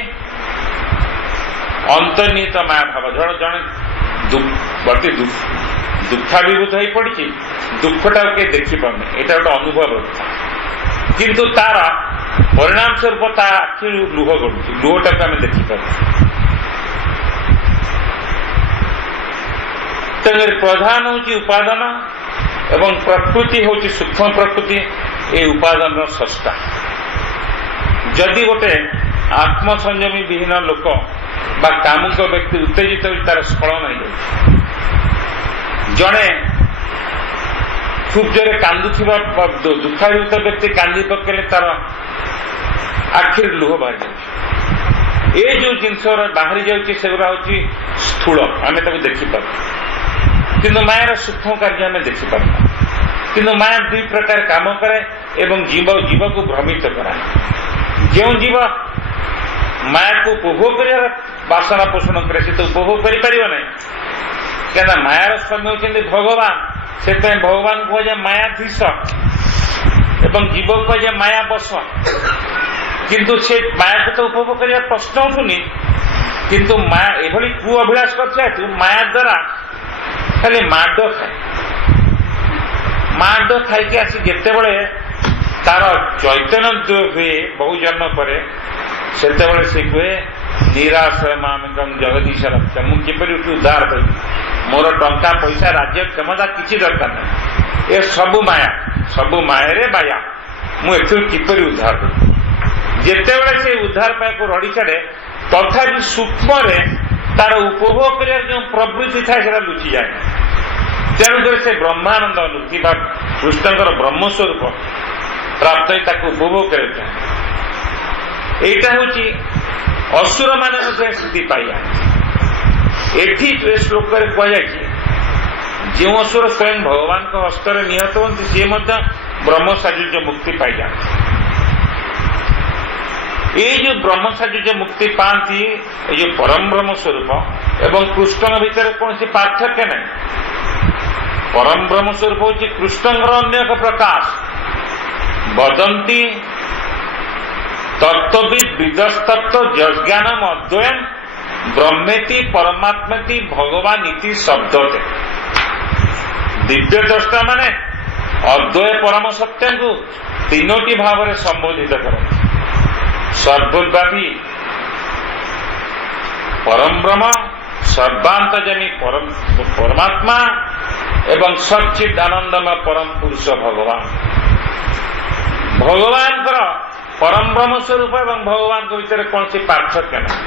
ଅନ୍ତର୍ନିହିତ ମାୟା ଭାବ। ଜଣେ ଅତି ଦୁଃଖାଭିଭୂତ ହେଇ ପଡିଛି, ଦୁଃଖଟାକୁ କେହି ଦେଖିପାରୁନି, ଏଇଟା ଗୋଟେ ଅନୁଭବ କଥା, କିନ୍ତୁ ତାର ପରିଣାମ ସ୍ୱରୂପ ତା ଆଖିରୁ ଲୁହ ଗଡୁଛି, ଲୁହଟାକୁ ଆମେ ଦେଖିପାରୁଛୁ। ତେଣୁ ପ୍ରଧାନ ହଉଛି ଉପାଦାନ ଏବଂ ପ୍ରକୃତି ହଉଛି ସୂକ୍ଷ୍ମ ପ୍ରକୃତି, এই ଉପାଦାନର ସ୍ରଷ୍ଟା। ଯଦି ଗୋଟେ ଆତ୍ମସଂଯମୀ ବିହୀନ ଲୋକ ବା କାମୁକ ବ୍ୟକ୍ତି ଉତ୍ତେଜିତ ହୋଇ ତାର ସ୍ଖଳନ ହେଇଯାଉଛି। ଜଣେ ଖୁବ୍ ଜୋରେ କାନ୍ଦୁଥିବା ଦୁଃଖାଭିଭୂତ ବ୍ୟକ୍ତି କାନ୍ଦି ପକେଇଲେ ତାର ଆଖିରେ ଲୁହ ବାହାରି ଯାଉଛି। ଏ ଯୋଉ ଜିନିଷ ବାହାରି ଯାଉଛି ସେଗୁଡ଼ା ହଉଛି ସ୍ଥୂଳ, ଆମେ ତାକୁ ଦେଖିପାରୁ, କିନ୍ତୁ ମାୟାର ସୂକ୍ଷ୍ମ କାର୍ଯ୍ୟ ଆମେ ଦେଖିପାରୁନା। କିନ୍ତୁ ମାୟା ଦୁଇ ପ୍ରକାର କାମ କରେ ଏବଂ ଜୀବକୁ ଭ୍ରମିତ କରାଏ। ଯେଉଁ ଜୀବ ମାୟାକୁ ଉପଭୋଗ କରିବାର ବାସନା ପୋଷଣ କରେ ସେ ତ ଉପଭୋଗ କରିପାରିବ ନାହିଁ, କାହିଁକିନା ମାୟାର ସ୍ୱାମୀ ହେଉଛନ୍ତି ଭଗବାନ। ସେଥିପାଇଁ ଭଗବାନ କୁହାଯାଏ ମାୟାଧୀଶ ଏବଂ ଜୀବକୁ କୁହାଯାଏ ମାୟା ବଶ। କିନ୍ତୁ ସେ ମାୟାକୁ ତ ଉପଭୋଗ କରିବା ପ୍ରଶ୍ନ ଉଠୁନି, କିନ୍ତୁ ମାୟା ଏଭଳି କୁ ଅଭିଳାଷ କରିଥାଏ ତୁ ମାୟା ଦ୍ୱାରା ଖାଲି ମାଡ ଖାଏ। ମାଡ ଖାଇକି ଆସି ଯେତେବେଳେ ତାର ଚୈତନ୍ୟ ହୁଏ ବହୁ ଜନ୍ମ ପରେ, ସେତେବେଳେ ସେ କୁହେ ନିରାଶ୍ରୟ ମାମିକଂ ଜଗଦୀଶ ରକ୍ଷ, ମୁଁ କିପରି ଉଦ୍ଧାର କରିବି, ମୋର ଟଙ୍କା ପଇସା ରାଜ୍ୟ କ୍ଷମତା କିଛି ଦରକାର ନାହିଁ, ଏ ସବୁ ମାୟା, ସବୁ ମାୟାରେ ମାୟା, ମୁଁ ଏଥିରୁ କିପରି ଉଦ୍ଧାର କରିବି। ଯେତେବେଳେ ସେ ଉଦ୍ଧାର ପାଇବାକୁ ରଡ଼ି ଛାଡ଼େ, ତଥାପି ସୂକ୍ଷ୍ମରେ ତାର ଉପଭୋଗ କରିବାର ଯେଉଁ ପ୍ରବୃତ୍ତି ଥାଏ ସେଟା ଲୁଚିଯାଏ। ତେଣୁକରି ସେ ବ୍ରହ୍ମାନନ୍ଦ ଅନୁଭୂତି ବା କୃଷ୍ଣଙ୍କର ବ୍ରହ୍ମସ୍ୱରୂପ ପ୍ରାପ୍ତ ହୋଇ ତାକୁ ଉପଭୋଗ କରିଥାଏ। এইটা হচ্ছে অসুর মানে স্থিতি পাইয়া। এটি এ শ্লোকরে কুযাইছে যে অসুর স্বয়ং ভগবান হস্তরে নিহত হন সে ব্রহ্ম সাযুজ্য মুক্তি পাইয়া। এই যে ব্রহ্ম সাযুজ্য মুক্তি পাঁতি এই যে পরম ব্রহ্ম স্বরূপ এবং কৃষ্ণଙ୍କ ভিতরে কৌশি পার্থক্য নাই। পরম ব্রহ্ম স্বরূপ হচ্ছে কৃষ্ণଙ୍କର ଅନ୍ୟ ଏକ ପ୍ରକାଶ। ବଦନ୍ତି তত্ত্ববিদ বিদস্তত্ত্ব যজ্ঞানম অদ্বয়ম ব্রহ্মেতি পরমাত্মেতি ভগবান ইতি শব্দতে। ଦିବ୍ୟ ଦ୍ରଷ୍ଟା ମାନେ ଅଦ୍ୱୟ ପରମ ସତ୍ୟଙ୍କୁ ତିନୋଟି ଭାବରେ ସମ୍ବୋଧିତ କରନ୍ତି। ସର୍ବବ୍ୟାପୀ ପରମ ବ୍ରହ୍ମ, ସର୍ବାନ୍ତର୍ଯାମୀ ପରମାତ୍ମା ଏବଂ ସଚ୍ଚିତ୍ ଆନନ୍ଦମୟ ପରମ ପୁରୁଷ ଭଗବାନ। ଭଗବାନଙ୍କର ପରମ ବ୍ରହ୍ମ ସ୍ୱରୂପ ଏବଂ ଭଗବାନଙ୍କ ଭିତରେ କୌଣସି ପାର୍ଥକ୍ୟ ନାହିଁ।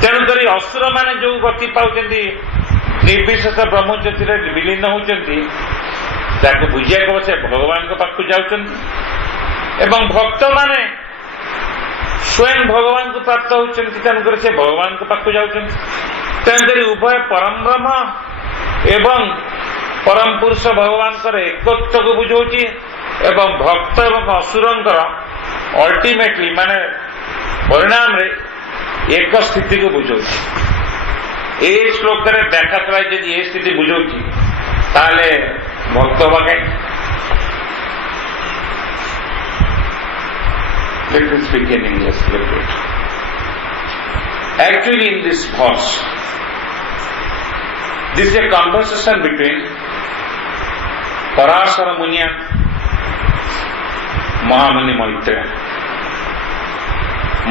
ତେଣୁକରି ଅସୁର ମାନେ ଯୋଉ ଗତି ପାଉଛନ୍ତି, ନିର୍ବିଶେଷ ବ୍ରହ୍ମଜ୍ୟୋତିରେ ବିଲୀନ ହଉଛନ୍ତି, ତାକୁ ବୁଝିବାକୁ ସେ ଭଗବାନଙ୍କ ପାଖକୁ ଯାଉଛନ୍ତି ଏବଂ ଭକ୍ତମାନେ ସ୍ୱୟଂ ଭଗବାନଙ୍କୁ ପ୍ରାପ୍ତ ହଉଛନ୍ତି, ତେଣୁକରି ସେ ଭଗବାନଙ୍କ ପାଖକୁ ଯାଉଛନ୍ତି। ତେଣୁକରି ଉଭୟ ପରମ ବ୍ରହ୍ମ ଏବଂ ପରମ ପୁରୁଷ ଭଗବାନଙ୍କର ଏକତ୍ୱକୁ ବୁଝଉଛି ଏବଂ ଭକ୍ତ ଏବଂ ଅସୁରଙ୍କର ଅଲ୍ଟିମେଟଲି ମାନେ ପରିଣାମରେ ଏକ ସ୍ଥିତିକୁ ବୁଝଉଛି। এই ଶ୍ଳୋକରେ ବ୍ୟାଖ୍ୟା କରାଇ ଯଦି ଏ ସ୍ଥିତି ବୁଝଉଛି ତାହେଲେ ଭକ୍ତ ହବା କାହିଁ? Let us begin in English a little bit. Actually in this verse, this is a conversation between Parashara Muni and Mahamuni Maitreya.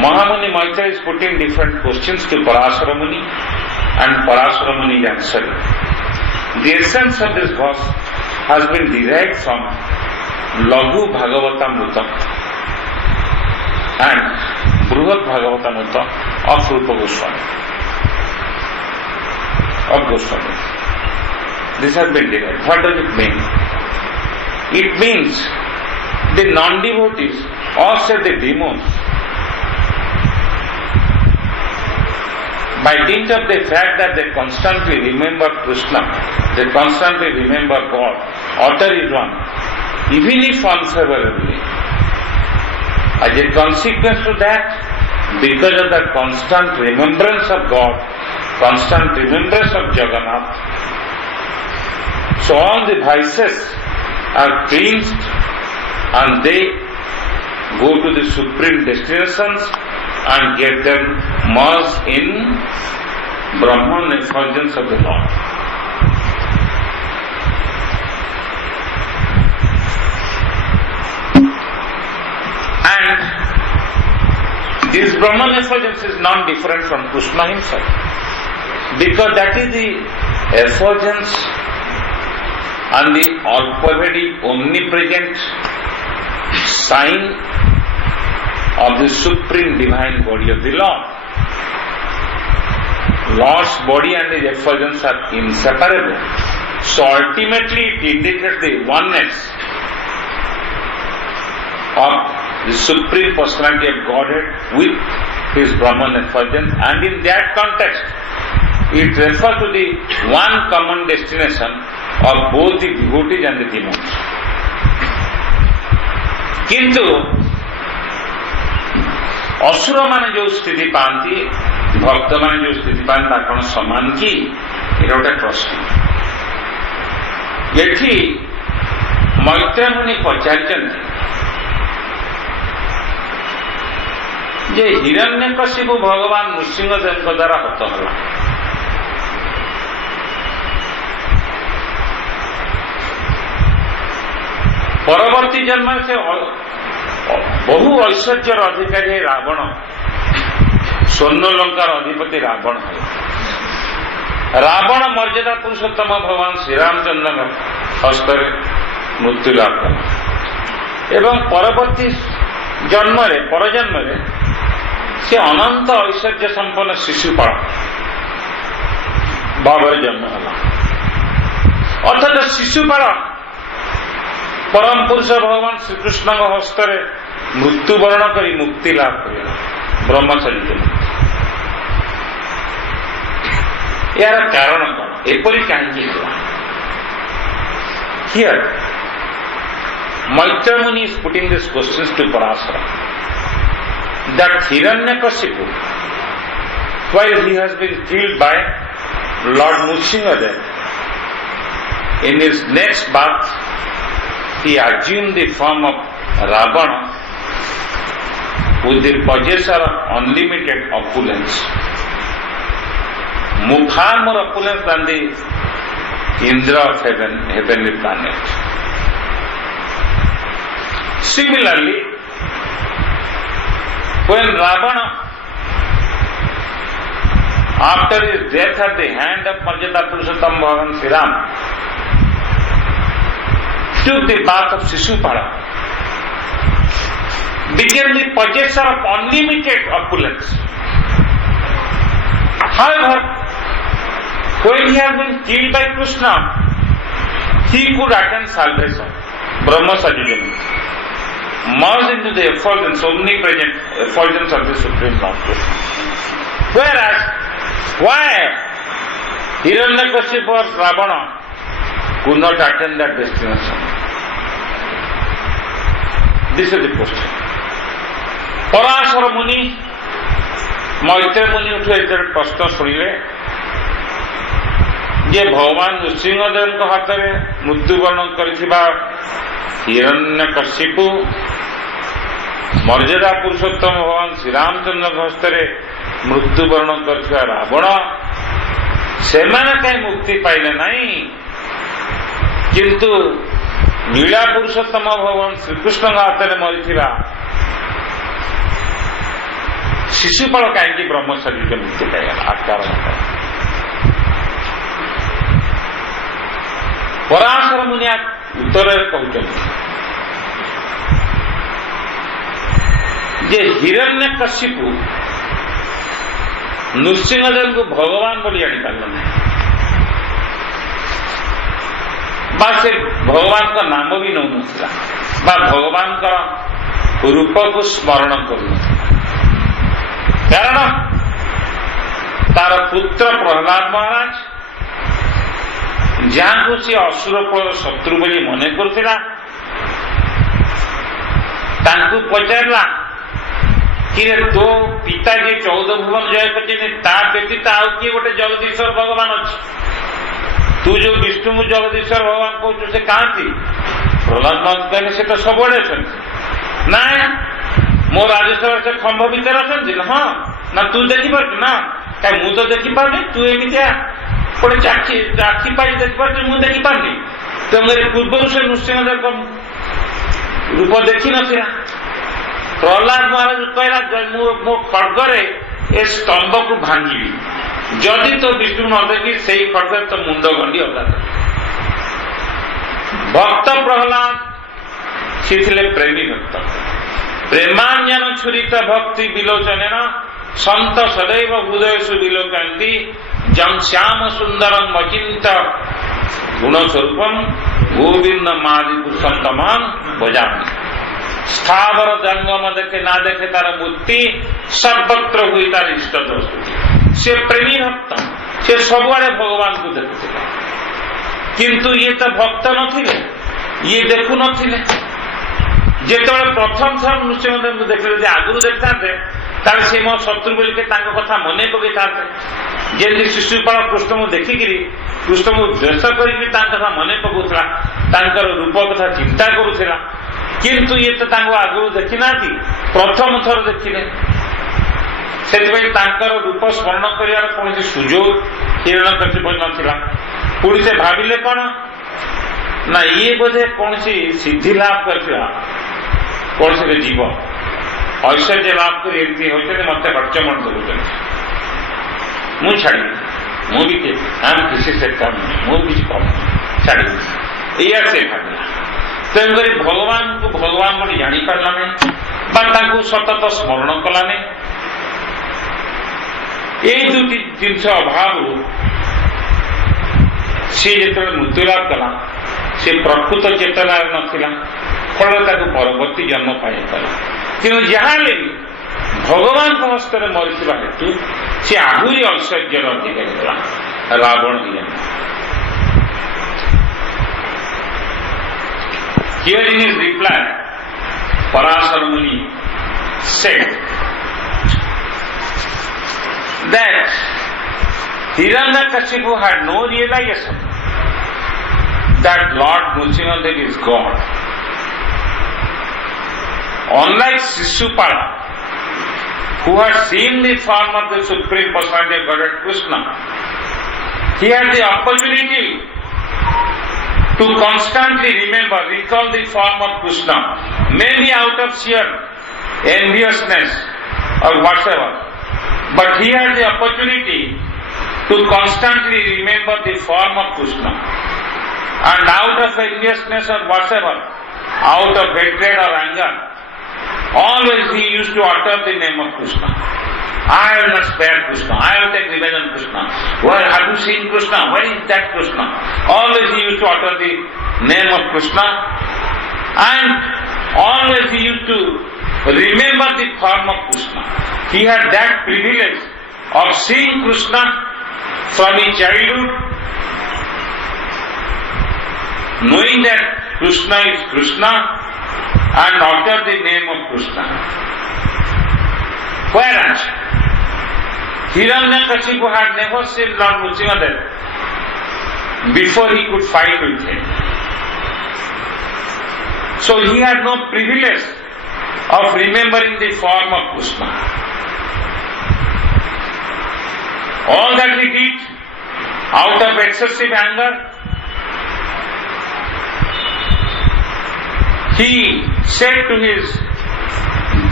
Mahamuni Maitreya is putting different questions to Parashara Muni and Parashara Muni is answering. The essence of this verse has been derived from Laghu Bhagavatamrita and Bruhat Bhagavatamrita of Rupa Goswami. This has been derived. What does it mean? It means the non-devotees or say the demons, by dint of the fact that they constantly remember Krishna, they constantly remember God, utter is one, even if unfavorably. As a consequence to that, because of the constant remembrance of God, constant remembrance of Jagannath, so all the vices are cleansed and they go to the supreme destinations and get them merged in Brahman effulgence of the Lord. And this Brahman effulgence is not different from Krishna himself, because that is the effulgence and the all-pervading, omnipresent sign of the supreme divine body of the Lord. Lord's body and his effulgence are inseparable. So ultimately it indicates the oneness of the supreme personality of Godhead with his Brahman effulgence, and in that context it refers to the one common destination of both the devotees and the demons. किंतु असुर मान जो स्थिति पाती, भक्त मान जो स्थिति पाती कौन समान कि ये गोटे प्रश्न। ये मैत्र मुनि पचारि जे हिरण्यकशिपु भगवान नृसिंहदेव द्वारा हत होला। परवर्ती जन्म से बहु ऐश्वर्यर अधिकारी रावण, स्वर्णलंकार अधिपति रावण है। रावण मर्यादा पुरुषोत्तम भगवान श्रीरामचंद्र हस्त मृत्यु लाभ कला एवं परवर्ती जन्म परजन्म से अनंत ऐश्वर्य संपन्न शिशुपाल भाव जन्म है। अर्थात शिशुपाल परम पुरुष भगवान श्रीकृष्ण हस्त मृत्युवरण कर मुक्ति लाभ कर ब्रह्मचर्य। यार कारण कौन एपरी कहीं here Maitra Muni is putting this question to Parashar that Hiranyakashipu while he has been killed by Lord Nrsimhadev in his next birth he assumed the form of Ravana with the possessor of unlimited opulence, far more opulence than the Indra of heavenly planet. Similarly, when Ravana, after his death at the hand of Marjata Purushottam Bhagavan Sri Ram, took the path of Shishupala, became the possessor of unlimited opulence. However, when he has been killed by Krishna, he could attain salvation, Brahma Sajjana, merged into the effulgence, omnipresent effulgence of the Supreme Lord. Whereas, why Hiranyakashipu or Ravana could not attain that destination? This is the question. Parashar मुनि मैत्र मुनि उठे प्रश्न शुणिले जे भगवान नृसिंहदेव हाथ में मृत्युवरण कर हिरण्यकशिपु मर्यादा पुरुषोत्तम भगवान श्रीरामचंद्र हस्त मृत्युवरण कर रावण से मुक्ति पाइले नहीं, किंतु लीला पुरुषोत्तम भगवान श्रीकृष्ण हाथ में मरी शिशुपाल कहीं ब्रह्मचर्य मुक्ति पाइगला कारण पराशर मुनि उत्तर कहते जे हिरण्यकशिपु नृसिंहदेव को भगवान बोली जानी पारल नहीं, से भगवान का नाम भी नौ नथिला भगवान का रूप को स्मरण करू। कारण तार पुत्र प्रहलाद महाराज जहाँ सी असुरकुल शत्रु बोली मन करुला पचारा कि तो पिता जी 14 भुवन जय कर व्यतीत आउ किए गोटे जगदीश्वर भगवान अच्छे तू जो विष्णु जगदीश्वर भगवान कहू से कहां प्रहलाद महाराज कहले से तो सबुआड़े ना मो राजेश्वर से खंभ भितर अच्छा हाँ ना तू देखिपार ना कहीं मु तो देखिपारे तू एमतिया गोटे आखि पाई देखिपार मुझे देखिपारे तो मेरे पूर्व से नृसिंहदेव रूप देखी नथिला प्रहलाद महाराज कहला मो खड़गरे ए स्तंभ को भांगी जदि तो विष्णु न देखी से खड़ग तो मुंड गंडी अदा भक्त प्रहलाद सी प्रेमी भक्त प्रेमांजन छुरीत भक्ति विलोचन संत सदैव हृदय सुविलोकंती जम श्याम सुंदरम अचिंत गुणस्वरूपम गोविंद मादि कुसंतमान बजामी स्थावर जंगम देखे ना देखे तार मूर्ति सर्वत्र हुई तार इष्ट दोष से प्रेमी भक्त से सबुआड़े भगवान को देखुला किंतु ये तो भक्त नथिले ये देखु नथिले जेतेबेले प्रथम थर नृसिंहदेव को देखले आगु देखते तार से मो शत्रु बोल के कथा मने पकई था जमी शिशुपाल कृष्ण को देखिकी कृष्ण को द्वेष कथा मने पकाउला रूप कथा चिंता करुला किंतु ये तो आगु देखी ना प्रथम थर देखिले से रूप स्मरण कर कौन सुजोग हिरण्यकशिप नथिला पुणी से भाविले कौन ना ये बोधे कौन सी सिद्धि लाभ करथिला कौन से जीव ऐश्वर्य लाभ कर मत खर्चमण दौरान मुझे छाड़ी मुझे किसी से कम मुझे कम छाड़ी या से भाविला तेणुक भगवान को भगवान बोली जानी पारला नहीं सतत स्मरण कला नहीं ये दुटी जिनस अभाव सी जो मृत्युलाभ कला से प्रकृत चेतना नाला फल परवर्ती जन्म पाइला कि जहाँ भी भगवान हस्त में मरीवा हेतु सी आहरी ऐश्वर्य अधिकारी गला रावण दिया Here in his reply, Parasar Muni said that Hiranyakashipu had no realization that Lord Nrsimhadev is God. Unlike Shishupala, who had seen the form of the Supreme Personality of Godhead Krishna, he had the opportunity to constantly recall the form of Krishna, maybe out of sheer enviousness or whatever, but he had the opportunity to constantly remember the form of Krishna, and out of enviousness or whatever, out of hatred or anger, always he used to utter the name of Krishna. I will not spare Krishna. I will take revenge on Krishna. Where have you seen Krishna? Where is that Krishna? Always he used to utter the name of Krishna, and always he used to remember the form of Krishna. He had that privilege of seeing Krishna from his childhood, knowing that Krishna is Krishna, and utter the name of Krishna. Whereas Hiranyakashipu had never seen Lord Nrsimhadev before he could fight with him. So he had no privilege of remembering the form of Krishna. All that he did out of excessive anger, he said to his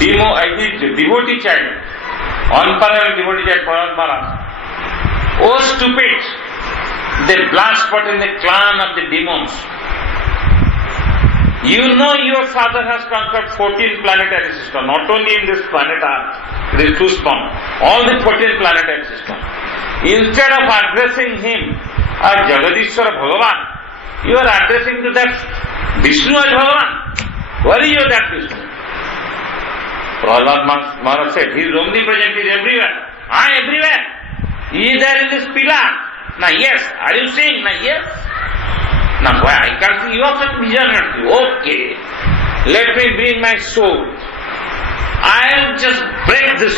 devotee child, unparalleled devotee child Prahlad Maharaj, "Oh stupid, the black spot in the clan of the demons. You know your father has conquered 14 planetary systems, not only in this planet Earth, it is too small, all the 14 planetary systems. Instead of addressing him as Jagadishwara Bhagavan, you are addressing to that Vishnu as Bhagavan. Where is that Vishnu?" Prahlad Maharaj said, "He is omnipresent, he is everywhere. I am everywhere. Is there in this pillar? Now yes. Are you seeing? Now yes. Now why I can't see? You have such vision. Okay. Let me bring my sword. I'll just break this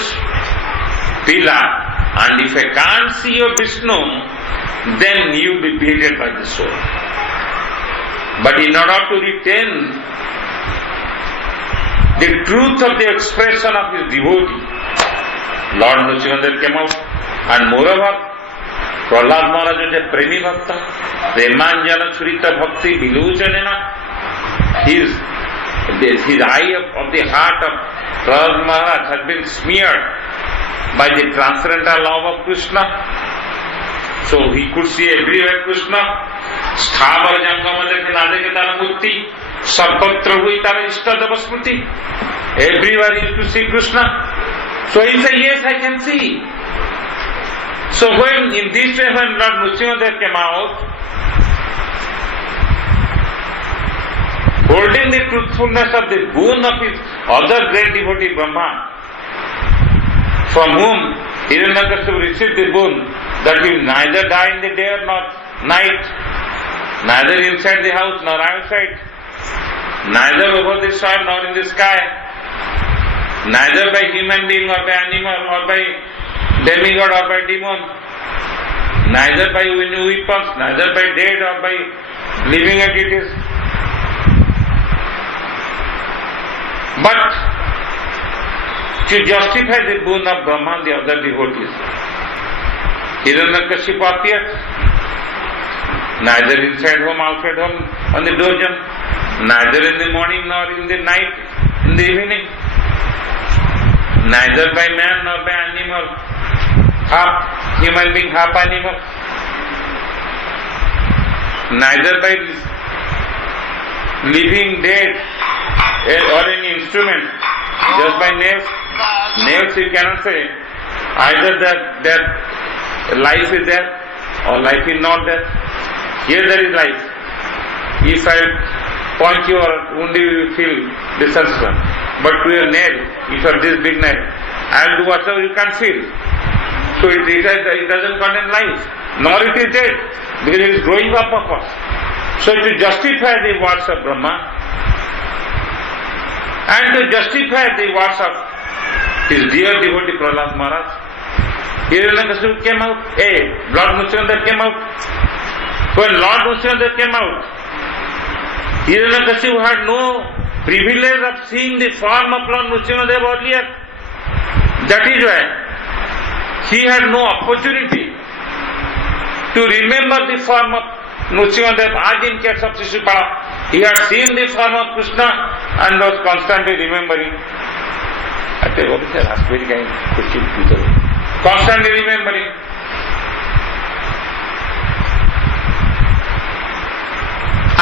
pillar, and if I can't see your Vishnu, then you'll be beheaded by the sword. But in order to retain the truth of the expression of his devotee, Lord Nrsimhadev came out, and moreover, Prahlad Maharaj was a Premi Bhakta, Premanjana Churita Bhakti Viluchanena, his eye of the heart of Prahlad Maharaj has been smeared by the transcendental love of Krishna. So he could see everywhere Krishna. Sthavar Jangama dekhe na dekhe tara murti, sarvatra hui tara ishtadava smriti. Everywhere he used to see Krishna. So he said, yes, I can see. So when in this way when Lord Nrsimhadev came out, holding the truthfulness of the boon of his other great devotee Brahma, from whom Hiranyakashipu received the boon that he will neither die in the day nor night, neither inside the house nor outside, neither over the soil nor in the sky, neither by human being or by animal or by demigod or by demon, neither by weapons, neither by dead or by living entities. But to justify the boon of Brahma and the other devotees, Hiranyakashipu appeared, neither inside home, outside home, on the doorjamb, neither in the morning nor in the night, in the evening, neither by man nor by animal, half human being, half animal, neither by living dead or any instrument, just by nails. Nails you cannot say either that life is there or life is not there. Here there is life. If I point you or only you will feel the sensation. But to your nail, if you have this big nail, I will do whatever you can feel. So it doesn't contain life, nor it is dead, because it is growing up of us. So to justify the words of Brahma, and to justify the words of his dear devotee Prahlad Maharaj, Hiranyakashipu came out, Lord Nrsimhadev came out. When Lord Nrsimhadev came out, Hiranyakashipu had no privilege of seeing the form of Lord Nrsimhadev earlier. That is why he had no opportunity to remember the form of Nrsimhadev as in case of Sripad. He had seen the form of Krishna and was constantly remembering. Constantly remembering.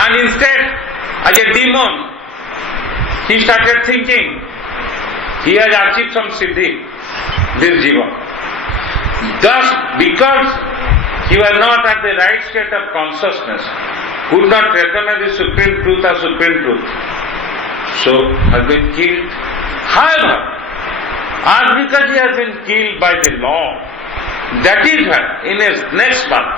And instead, as a demon, he started thinking, he has achieved some siddhi, this jiva. Thus, because he was not at the right state of consciousness, could not recognize the supreme truth as supreme truth, so has been killed. However, as because he has been killed by the law, that is why in his next birth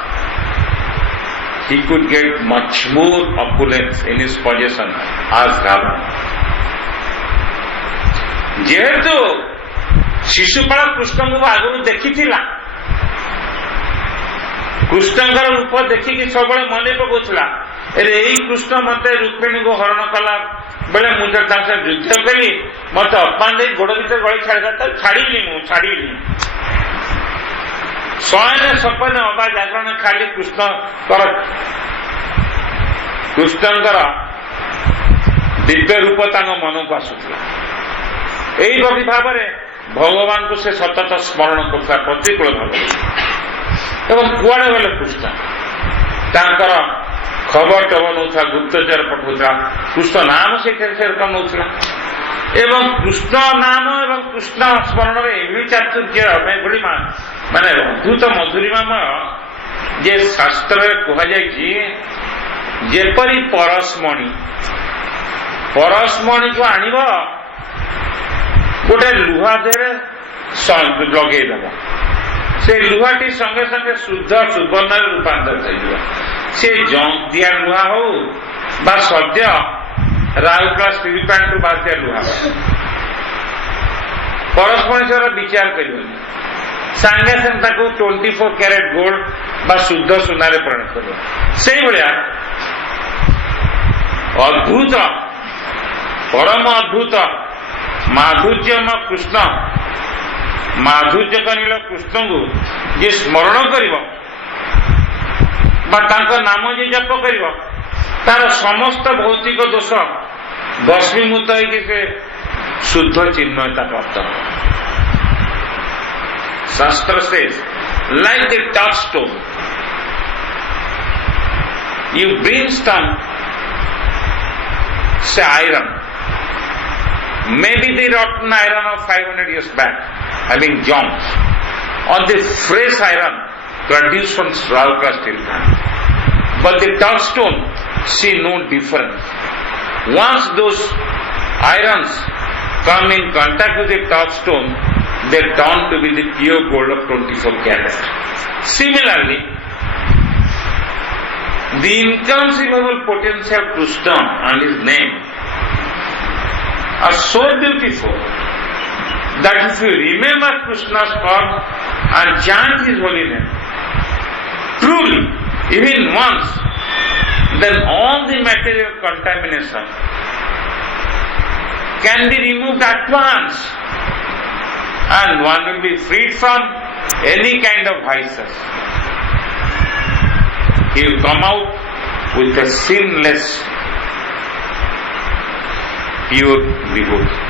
he could get much more opulence in his possession as Ravana. ଯେହେତୁ ଶିଶୁପାଳ କୃଷ୍ଣଙ୍କୁ ଆଗରୁ ଦେଖିଥିଲା, କୃଷ୍ଣଙ୍କର ରୂପ ଦେଖିକି ସବୁବେଳେ ମନେ ପକାଉଥିଲା, ଏଇ କୃଷ୍ଣ ମତେ ରୁକ୍ମିଣୀଙ୍କୁ ହରଣ କଲା ବେଳେ ମୁଁ ତ ତାଙ୍କ ସହ ଯୁଦ୍ଧ କଲି, ମତେ ଅପମାନ ଦେଇ ଗୋଡ ଭିତରେ ଗଳି ଛାଡ଼ିଲା, ତାକୁ ଛାଡ଼ିବିନି। ଶୟନ ସପନ ଅବା ଜାଗରଣ ଖାଲି କୃଷ୍ଣଙ୍କର ଦିବ୍ୟ ରୂପ ତାଙ୍କ ମନକୁ ଆସୁଥିଲା। ଏଇଭଳି ଭାବରେ ଭଗବାନଙ୍କୁ ସେ ସତତ ସ୍ମରଣ କରୁଥିଲା ପ୍ରତିକୂଳ ଭାବରେ। ଏବଂ କୁଆଡେ ଗଲେ କୃଷ୍ଣ ତାଙ୍କର ଖବର ଟବର ନଉଥିଲା, ଗୁପ୍ତଚର ପଠାଉଥିଲା, କୃଷ୍ଣ ନାମ ସେଇଠାରେ ସେରକମ ନଉଥିଲା। ଏବଂ କୃଷ୍ଣ ନାମ ଏବଂ କୃଷ୍ଣ ସ୍ମରଣରେ ଏଭଳି ଚାତୁର୍ଯ୍ୟ ଏଭଳି ମାନେ ଅଦ୍ଭୁତ ମଧୁରିମାମୟ ଯେ ଶାସ୍ତ୍ରରେ କୁହାଯାଇଛି, ଯେପରି ପରଶମଣିକୁ ଆଣିବ ଗୋଟେ ଲୁହା ଦେହରେ ଲଗେଇଦେବ, से लुहाटी संगे संगे शुद्ध सुवर्ण रूपांतर हो से जंक दिया लुहा हो बा सद्य राउरकेला श्रीपाद रू बास्या लुहा परस्पर विचार कर सांगे संगे 24 कैरेट गोल्ड बा शुद्ध सुनारे परिणत कर से भाया अद्भुत परम अद्भुत माधुर्यम कृष्ण माधुर्य कनिल कृष्ण को जे स्मरण करिव बा तांका नाम जे जप करिव तार समस्त भौतिक दोष भस्मीभूत होइके से शुद्ध चिन्मयता प्राप्त शास्त्र से like the touch stone you bring stone से iron maybe the rotten iron of 500 years back having junks or the fresh iron produced from Raukra steel plant. But the touchstone see no difference. Once those irons come in contact with the touchstone, they turn to be the pure gold of 24 karat. Similarly, the inconceivable potential Krishna and his name are so beautiful that if you remember Krishna's form and chant his holy name, truly, even once, then all the material contamination can be removed at once and one will be freed from any kind of vices. He will come out with a sinless pure devotee.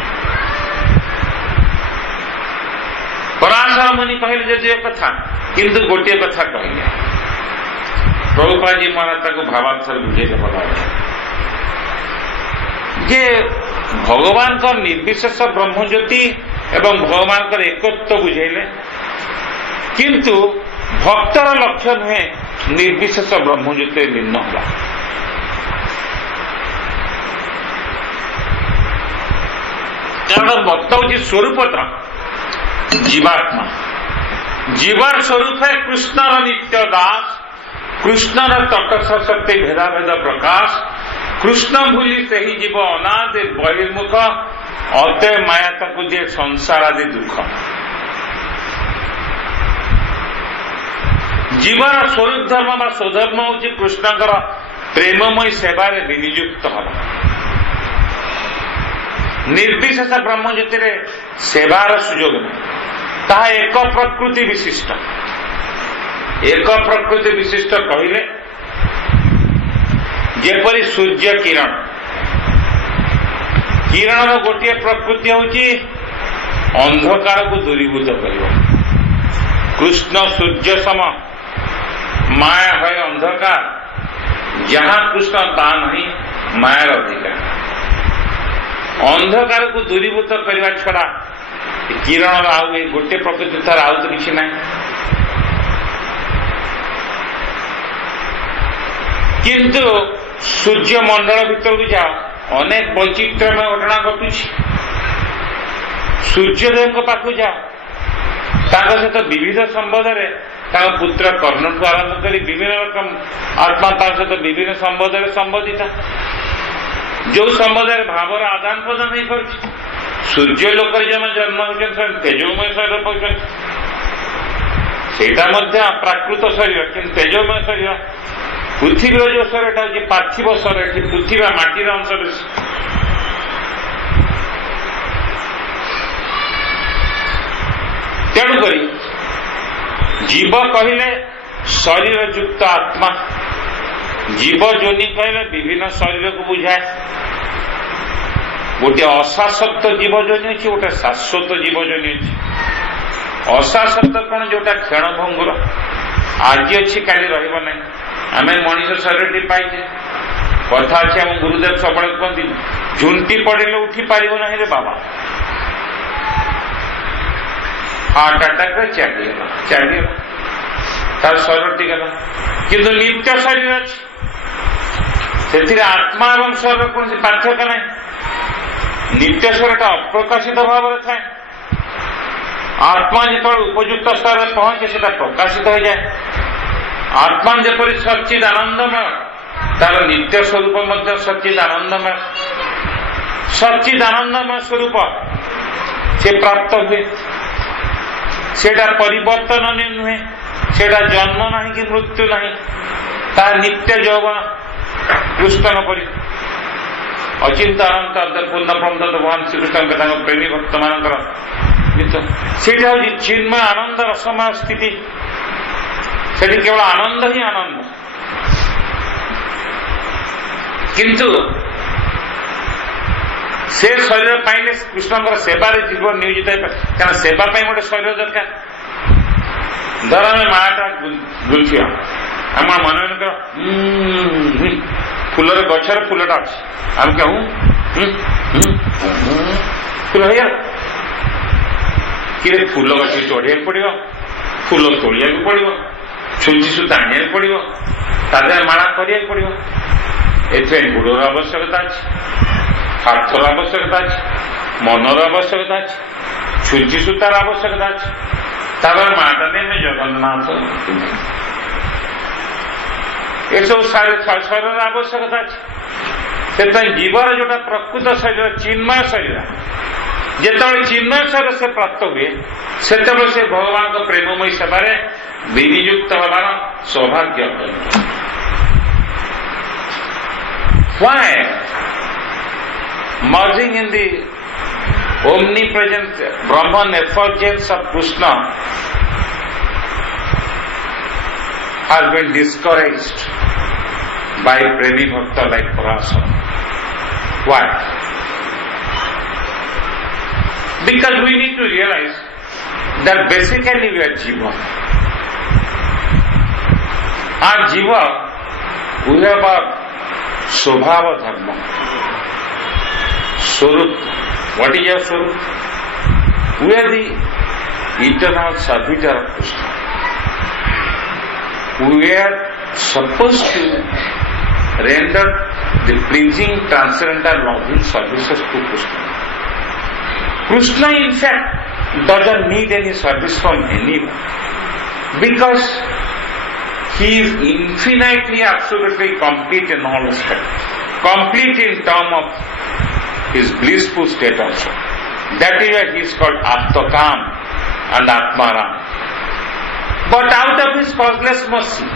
Parashar मुनि कहले जदियो कथा किंतु गोटे कथा कहले प्रभुपाद जी महाराज को भावांतर बुझे जे भगवान का निर्विशेष ब्रह्मज्योति एवं भगवान का एकत्व बुझेले किंतु भक्तर लक्ष्य नुहे निर्विशेष ब्रह्मज्योति लीन होला भक्त हूँ स्वरूपता जीवात्मा जीवार स्वरूप है कृष्णर नित्य दास कृष्णर तटस्थ शक्ति भेदा भेद प्रकाश कृष्ण भूली से ही जीव अनादि बहिर्मुख अतः माया ताकू दिए संसार आदि दुख जीवर स्वरूप धर्म बा स्वधर्म हूँ कृष्णकर प्रेममय सेवार विनियुक्त हवा निर्विशेष ब्रह्मज्योति सेवार सुजोग नहीं ताहा एक प्रकृति विशिष्ट कहले जेपरी सूर्य किरण किरण गोटे प्रकृति होची अंधकार को दूरीभूत कर कृष्ण सूर्य सम माया है अंधकार जहां कृष्ण ता नहीं मायार अधिकार अंधकार को दूरीभूत करने छड़ा किरण आउ गोटे प्रकृति तार आउ तो किसी ना किंतु सूर्य मंडल भीतर को जाओ अनेक वैचित्र्यमय घटना घटू सूर्यदेव पाखु जाओ सहित विविध संबोधन पुत्र कर्ण ठू आरंभ कर विभिन्न रकम आत्मा सहित विभिन्न संबोधन संबोधित जो संबोधन भावर आदान प्रदान नहीं कर सूर्य लोक जन्म होते तेजोमय शरीर पाता प्राकृत शरीर कि तेजोमय शरीर पृथ्वी जो शरीर हूँ पार्थिव शरीर पृथ्वी माटीर अंश तेणुक जीव कहले शरीर युक्त आत्मा जीव जोनि कहले विभिन्न शरीर को बुझाए गोटे अशाश्वत जीव जोनि अच्छी गोटे शाश्वत जीव जोनि अच्छी अशाश्वत कौन जोटा क्षण भंगुर आज अच्छी काली रहिब नहीं आम मनीष शरीर पाइचे कथा अच्छे आम गुरुदेव सब कहते झुंटी पड़े उठी पार नहीं रे बाबा हार्ट अटैक चलीगला तार शरीर टिकला किंतु नित्य शरीर अच्छी से आत्मा एवं शरीर कौन पार्थक्य नहीं नित्य शरीर अप्रकाशित भाव थाए आत्मा जो उपयुक्त स्तर में पहुंचे से प्रकाशित हो जाए। आत्मा जपरी सच्चिद आनंदमय तार नित्य स्वरूप मध्य सच्चिद आनंदमय स्वरूप से प्राप्त हुए सेटा परिवर्तन नुहे सेटा जन्म नहीं कि मृत्यु नहीं तार नित्य यौवन कृष्ण परी अचिंत अनंत पूर्ण प्रमद भगवान श्रीकृष्ण प्रेमी भक्त मानकर गीत सेटा हूँ चिन्मय आनंद रसमय स्थिति से केवल आनंद ही आनंद किंतु से शरीर पाइले कृष्ण सेवा जीवन नियोजित क्या सेवा गोटे शरीर दरकार धर आम माटा गुलछिया आम मन फूलर गचर फूलटा अच्छे आम कहूँ फूल हो कि फूल गच चढ़िया पड़ो फूल तोलिया पड़ो छुंची सूता आने पड़ो तादे माला करिया पड़ो एथे गुड़र आवश्यकता अच्छे हाथर आवश्यकता अच्छे मनर आवश्यकता अच्छे छुंची सूतार आवश्यकता अच्छे तापर माटा ने में जगन्नाथ ये सब शरीर आवश्यकता अच्छे से जीवर जोटा प्रकृत शरीर चिन्मय शरीर जिते चिन्मय शरीर से प्राप्त हुए से भगवान को प्रेममयी सेवा विनियुक्त हमार सौभाग्य। Why merging in the omnipresent Brahman effulgence of Krishna has been discouraged by Premi Bhakta like Orissa? Why? Because we need to realize that basically we are Jiva. Our Jiva, we have a Swabhava Dharma. Swarup. What is your Swarup? We are the eternal servitor of Krishna. We are supposed to render the pleasing, transcendental, loving services to Krishna. Krishna, in fact, doesn't need any service from anyone because he is infinitely, absolutely complete in all respects. Complete in terms of his blissful state also. That is why he is called Atmakam and Atmaram. But out of his causeless mercy,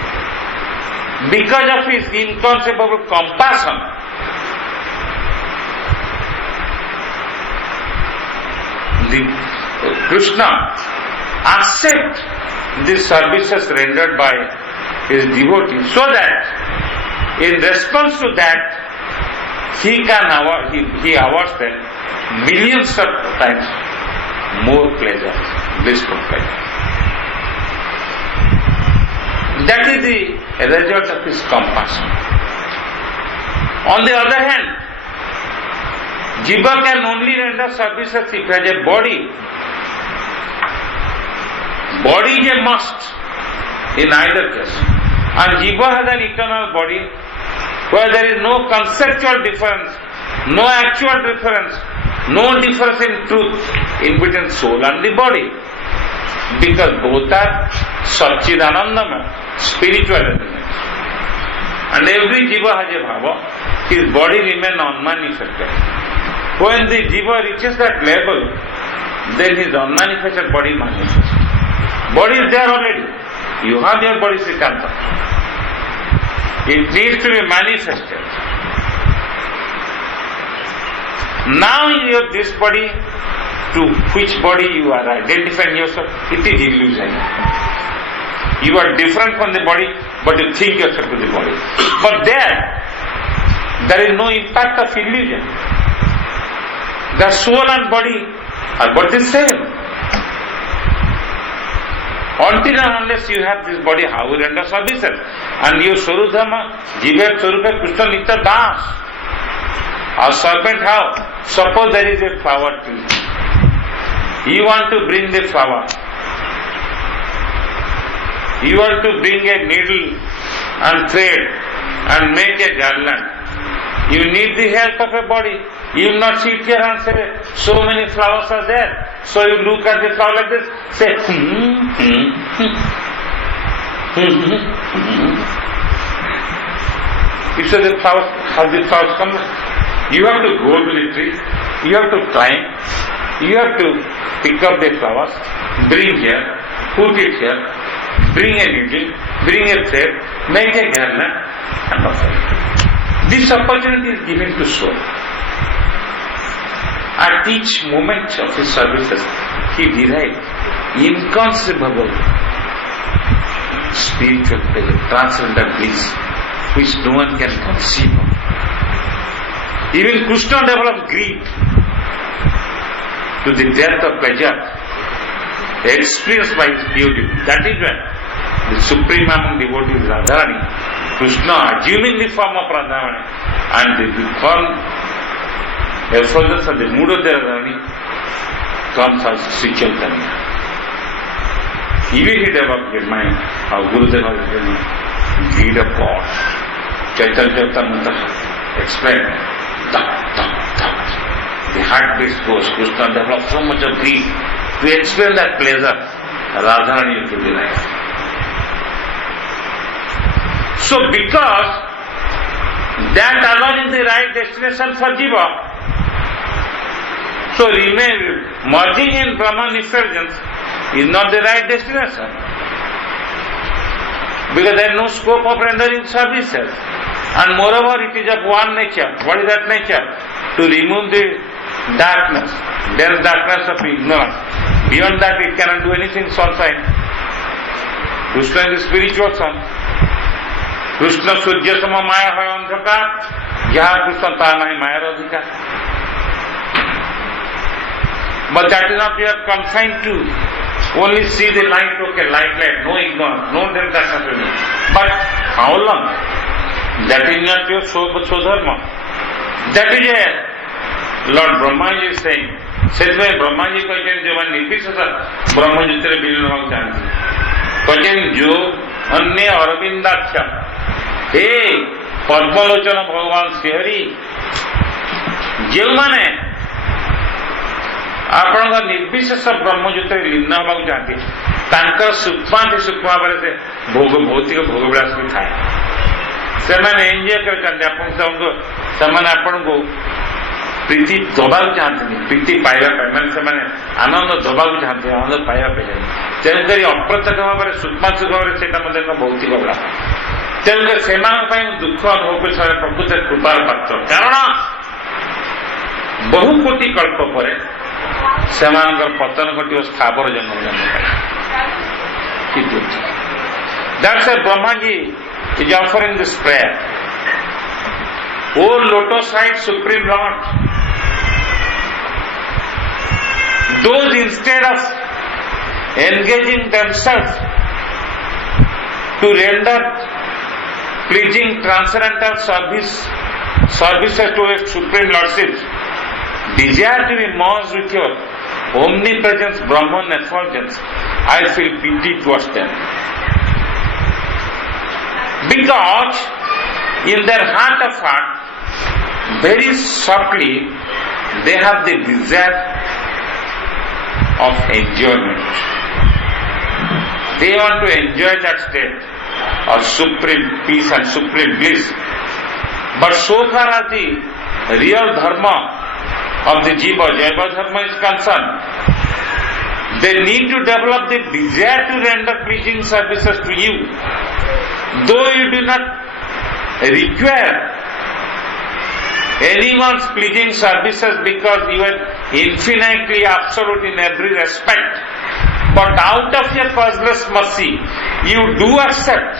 because of his inconceivable compassion, Krishna accepts the services rendered by his devotees so that in response to that he awards them millions of times more pleasure, blissful pleasure. That is the result of his compassion. On the other hand, Jiva can only render services if he has a body. Body is a must in either case. And Jiva has an eternal body where there is no conceptual difference, no actual difference, no difference in truth in between soul and the body. Because both are Sachinandan, spiritual elements. And every Jiva has a bhava, his body remains unmanifested. When the Jiva reaches that level, then his unmanifested body manifests. Body is there already. You have your body, Srikanta. It needs to be manifested. Now this body, to which body you are identifying yourself, it is illusion. You are different from the body, but you think yourself to the body. But there is no impact of illusion. The soul and body are but the same. Until and unless you have this body, how you render services? And your Swarudhama, Jiva Swarupa Krishna Nitya Das. A serpent how? Suppose there is a flower tree. You want to bring the flower. You want to bring a needle and thread and make a garland. You need the help of a body. You will not sit here and say, so many flowers are there. So you look at the flower like this, say, You say the flowers, how the flowers come? You have to go to the tree, you have to climb, you have to pick up the flowers, bring here, put it here, bring a needle, bring a thread, make a garland, and offer it. This opportunity is given to soul. At each moment of his services, he derived inconceivable spiritual pleasure, transcendental bliss, which no one can conceive of. Even Krishna developed greed to the depth of pleasure experienced by his beauty. That is when the supreme among devotees, Radharani, Krishna assuming the form of Radharani and the form effulgence of the mood of the Radharani comes as Sri Chaitanya. Even he developed in mind how Gurudeva is the greed of God. Chaitanya Charitamrita explained, the heartbeat goes, Krishna developed so much of greed to explain that pleasure Radharani to be life. So because that alone is the right destination for Jiva, so merging in Brahman effulgence is not the right destination. Because there is no scope of rendering services. And moreover, it is of one nature. What is that nature? To remove the darkness, dense darkness of ignorance. Beyond that, it cannot do anything sunshine. Krishna is the spiritual sun. Krishna Surya Sama Maya Hoy Andhakar. Jaha Krishna Ta Nahi Maya Radhika. But that is not we are confined to. Only see the light, okay, light, no ignorance, no darkness. But how long? That is not your Sodharma. That is a Lord Brahmaji is saying. Setway Brahmaji କହିଛନ୍ତି ଯେଉଁମାନେ ନିର୍ବିଶେଷ ବ୍ରହ୍ମଜ୍ୟୋତିରେ ବିଲୀନ ହେବାକୁ ଚାହାନ୍ତି କହିଛନ୍ତି ଯୋଉ ଅନ୍ୟ ଅରବିନ୍ଦାକ୍ଷ ହେ ପଦ୍ମଲୋଚନ ଭଗବାନ ଶ୍ରୀହରି ଯେଉଁମାନେ ଆପଣଙ୍କ ନିର୍ବିଶେଷ ବ୍ରହ୍ମଜ୍ୟୋତିରେ ଲୀନ ହେବାକୁ ଚାହାନ୍ତି ତାଙ୍କର ସୂକ୍ଷ୍ମାତି ସୂକ୍ଷ୍ମ ଭାବରେ ସେ ଭୌତିକ ଭୋଗ ବିଳାସ ବି ଥାଏ ସେମାନେ ଏନ୍ଜୟ କରିଛନ୍ତି ସେମାନେ ଆପଣଙ୍କୁ ପ୍ରୀତି ଦେବାକୁ ଚାହାନ୍ତିନି ପ୍ରୀତି ପାଇବା ପାଇଁ ମାନେ ସେମାନେ ଆନନ୍ଦ ଦେବାକୁ ଚାହାନ୍ତି ଆନନ୍ଦ ପାଇବା ପାଇଁ ତେଣୁକରି ଅପ୍ରତ୍ୟକ୍ଷ ଭାବରେ ସୂକ୍ଷ୍ମାତି ଭାବରେ ସେଇଟା ମଧ୍ୟ ଏକ ଭୌତିକ ବିଳାସ ତେଣୁକରି ସେମାନଙ୍କ ପାଇଁ ଦୁଃଖ ଅନୁଭବ କରି ସେମାନେ ପ୍ରକୃତ କୃପାର ପାତ୍ର କାରଣ ବହୁ କୋଟି କଳ୍ପ ପରେ ସେମାନଙ୍କର ପତନ ଘଟିବ ସ୍ଥାବର ଜନ୍ମ ପାଇଁ That's why Brahmaji is offering this prayer. O lotus-eyed Supreme Lord, those instead of engaging themselves to render pleasing transcendental services to a Supreme Lordship, desire to be merged with your omnipresence, Brahman effulgence, I feel pity towards them. Because in their heart of heart, very softly, they have the desire of enjoyment. They want to enjoy that state of supreme peace and supreme bliss. But so far as the real dharma of the jiva, jaiva dharma is concerned, they need to develop the desire to render pleasing services to you. Though you do not require anyone's pleasing services because you are infinitely absolute in every respect, but out of your causeless mercy, you do accept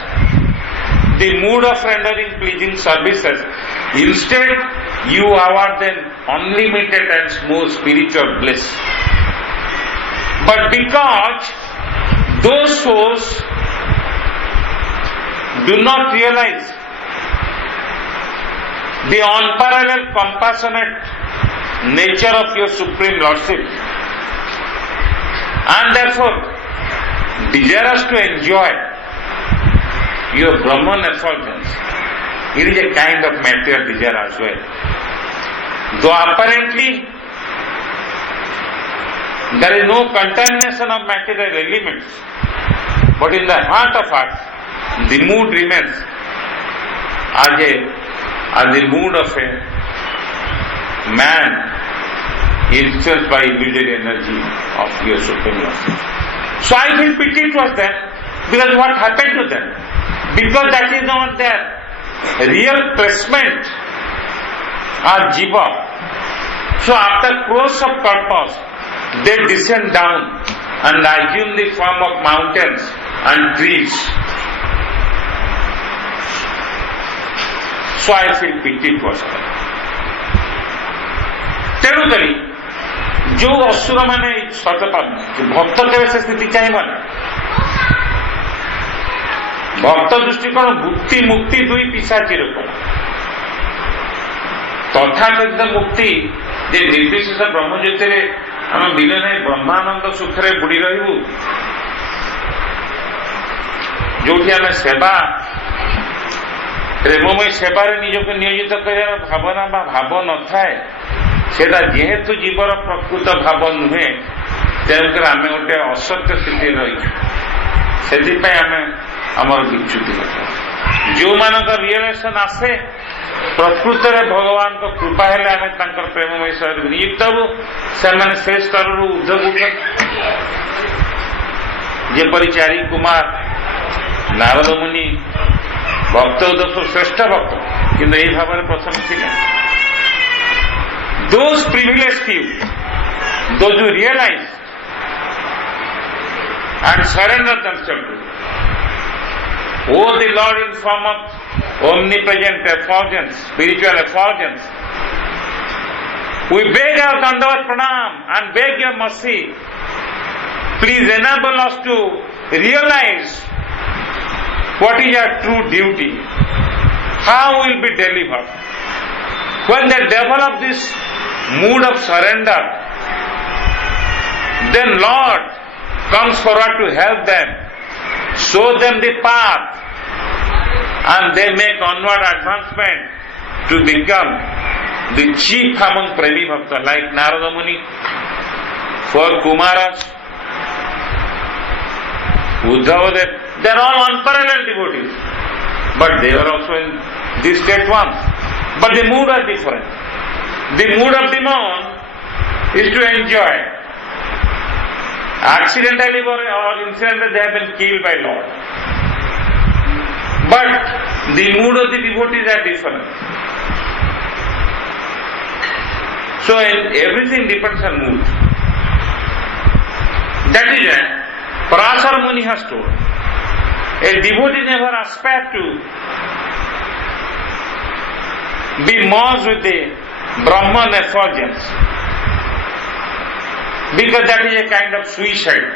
the mood of rendering pleasing services. Instead, you award them unlimited and smooth spiritual bliss. But because those souls do not realize the unparalleled compassionate nature of your Supreme Lordship and therefore desirous to enjoy your Brahman effulgence, it is a kind of material desire as well. Though apparently there is no contamination of material elements, but in the heart of hearts, the mood remains as the mood of a man influenced by illusory energy of your supreme love. So I feel pity towards them, because what happened to them? Because that is not their real placement as jiva. So after course of purpose, they descend down and assume the form of mountains and trees. So I feel pity towards them. ତେଣୁକରି ଯୋଉ ଅସୁର ମାନେ ଭକ୍ତ କେବେ ସେ ସ୍ଥିତି ଚାହିଁବନି। ଭକ୍ତ ଦୃଷ୍ଟିକୋଣ ମୁକ୍ତି ମୁକ୍ତି ଦୁଇ ପିଶାଚୀର କୋଣ। ତଥାକଥିତ ମୁକ୍ତି ଯେ ନିର୍ବିଶେଷ ବ୍ରହ୍ମଜ୍ୟୋତିରେ ଆମେ ବିଲୟ ନାହିଁ ବ୍ରହ୍ମାନନ୍ଦ ସୁଖରେ ବୁଡି ରହିବୁ, ଯୋଉଠି ଆମେ ସେବା ପ୍ରେମମୟ ସେବାରେ ନିଜକୁ ନିୟୋଜିତ କରିବାର ଭାବନା ବା ଭାବ ନଥାଏ, ସେଟା ଯେହେତୁ ଜୀବର ପ୍ରକୃତ ଭାବ ନୁହେଁ, ତେଣୁକରି ଆମେ ଗୋଟେ ଅସତ୍ୟ ସ୍ଥିତିରେ ରହିଛୁ। ସେଥିପାଇଁ ଆମେ ଆମର ବିଚ୍ୟୁତି ଘଟେ। ଯୋଉମାନଙ୍କ ରିଏଲାଇଜେସନ ଆସେ ପ୍ରକୃତରେ ଭଗବାନଙ୍କ କୃପା ହେଲେ ଆମେ ତାଙ୍କର ପ୍ରେମମୟ ସେବାରେ ନିଯୁକ୍ତ ହେବୁ, ସେମାନେ ସେ ସ୍ତରରୁ ଉର୍ଦ୍ଧ୍ୱକୁ ଉଠନ୍ତି। ଯେପରି ଚାରି କୁମାର ନାରଦ ମୁନି ଭକ୍ତ ଦୋଷ ଶ୍ରେଷ୍ଠ ଭକ୍ତ, କିନ୍ତୁ ଏହି ଭାବରେ ପ୍ରଥମେ ଥିଲେ। Those privileged few, those who realize and surrender themselves to owe the Lord in form of omnipresent effulgence, spiritual effulgence. We beg our Dandabhanga pranam and beg your mercy. Please enable us to realize what is our true duty, how we will be delivered. When they develop this mood of surrender, then Lord comes forward to help them, show them the path, and they make onward advancement to become the chief among Premi Bhakta, like Narada Muni. For Kumaras, Uddhava, they are all unparalleled devotees, but they were also in this state once. But the mood are different. The mood of the monk is to enjoy. Accidentally or incidentally they have been killed by Lord. But the mood of the devotees are different. So everything depends on mood. That is why Parasara Muni has told, a devotee never aspires to be merged with the Brahman effulgence, because that is a kind of suicide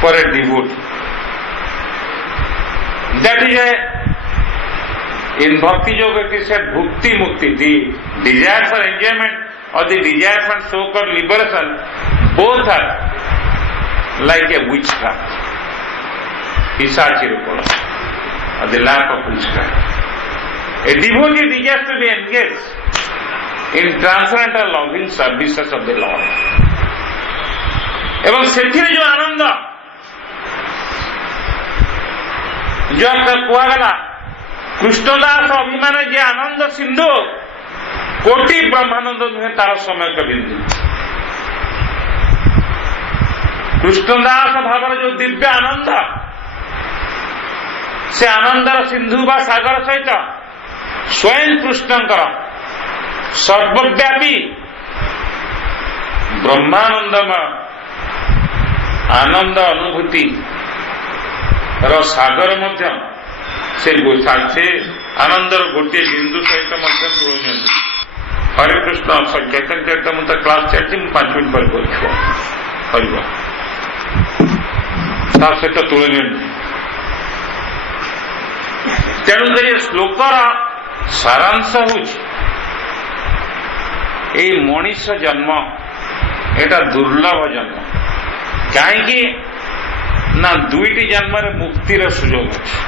for a devotee. That is a, in Bhakti Yoga it is said bhukti mukti, the desire for enjoyment or the desire for so-called liberation, both are like a witchcraft, Pisachirupala, or the lamp of witchcraft. A devotee desires to be engaged in transcendental loving services of the Lord. এবং ସେଥିରେ ଯୋଉ ଆନନ୍ଦ ଯୋଉ କୁହାଗଲା କୃଷ୍ଣଦାସ ଅଭିମାନ ଯେ ଆନନ୍ଦ ସିନ୍ଧୁ କୋଟି ବ୍ରହ୍ମାନନ୍ଦ ନୁହେଁ ତାର ସମୟକ ବିନ୍ଦୁ। କୃଷ୍ଣଦାସ ଭାବର ଯୋଉ ଦିବ୍ୟ ଆନନ୍ଦ, ସେ ଆନନ୍ଦର ସିନ୍ଧୁ ବା ସାଗର ସହିତ ସ୍ୱୟଂ କୃଷ୍ଣଙ୍କର ସର୍ବବ୍ୟାପୀ ବ୍ରହ୍ମାନନ୍ଦମୟ ଆନନ୍ଦ ଅନୁଭୂତି ର ସାଗର ମଧ୍ୟ ସେ ଆନନ୍ଦର ଗୋଟିଏ ବିନ୍ଦୁ ସହିତ ମଧ୍ୟ ତୁଳନୀୟ। ହରେ କୃଷ୍ଣ ଚୈତନ୍ୟ ଚରିତାମୃତ କ୍ଲାସ ଚାଲିଛି, ମୁଁ 5 ମିନିଟ୍ ପରେ କରୁଛୁ ହରିବ, ତା ସହିତ ତୁଳନୀୟ ନୁହେଁ। ତେଣୁକରି ଶ୍ଲୋକର ସାରାଂଶ ହେଉଛି ଏଇ ମଣିଷ ଜନ୍ମ ଏଟା ଦୁର୍ଲଭ ଜନ୍ମ। କାହିଁକି ନା 2ଟି ଜନ୍ମରେ ମୁକ୍ତିର ସୁଯୋଗ ଅଛି।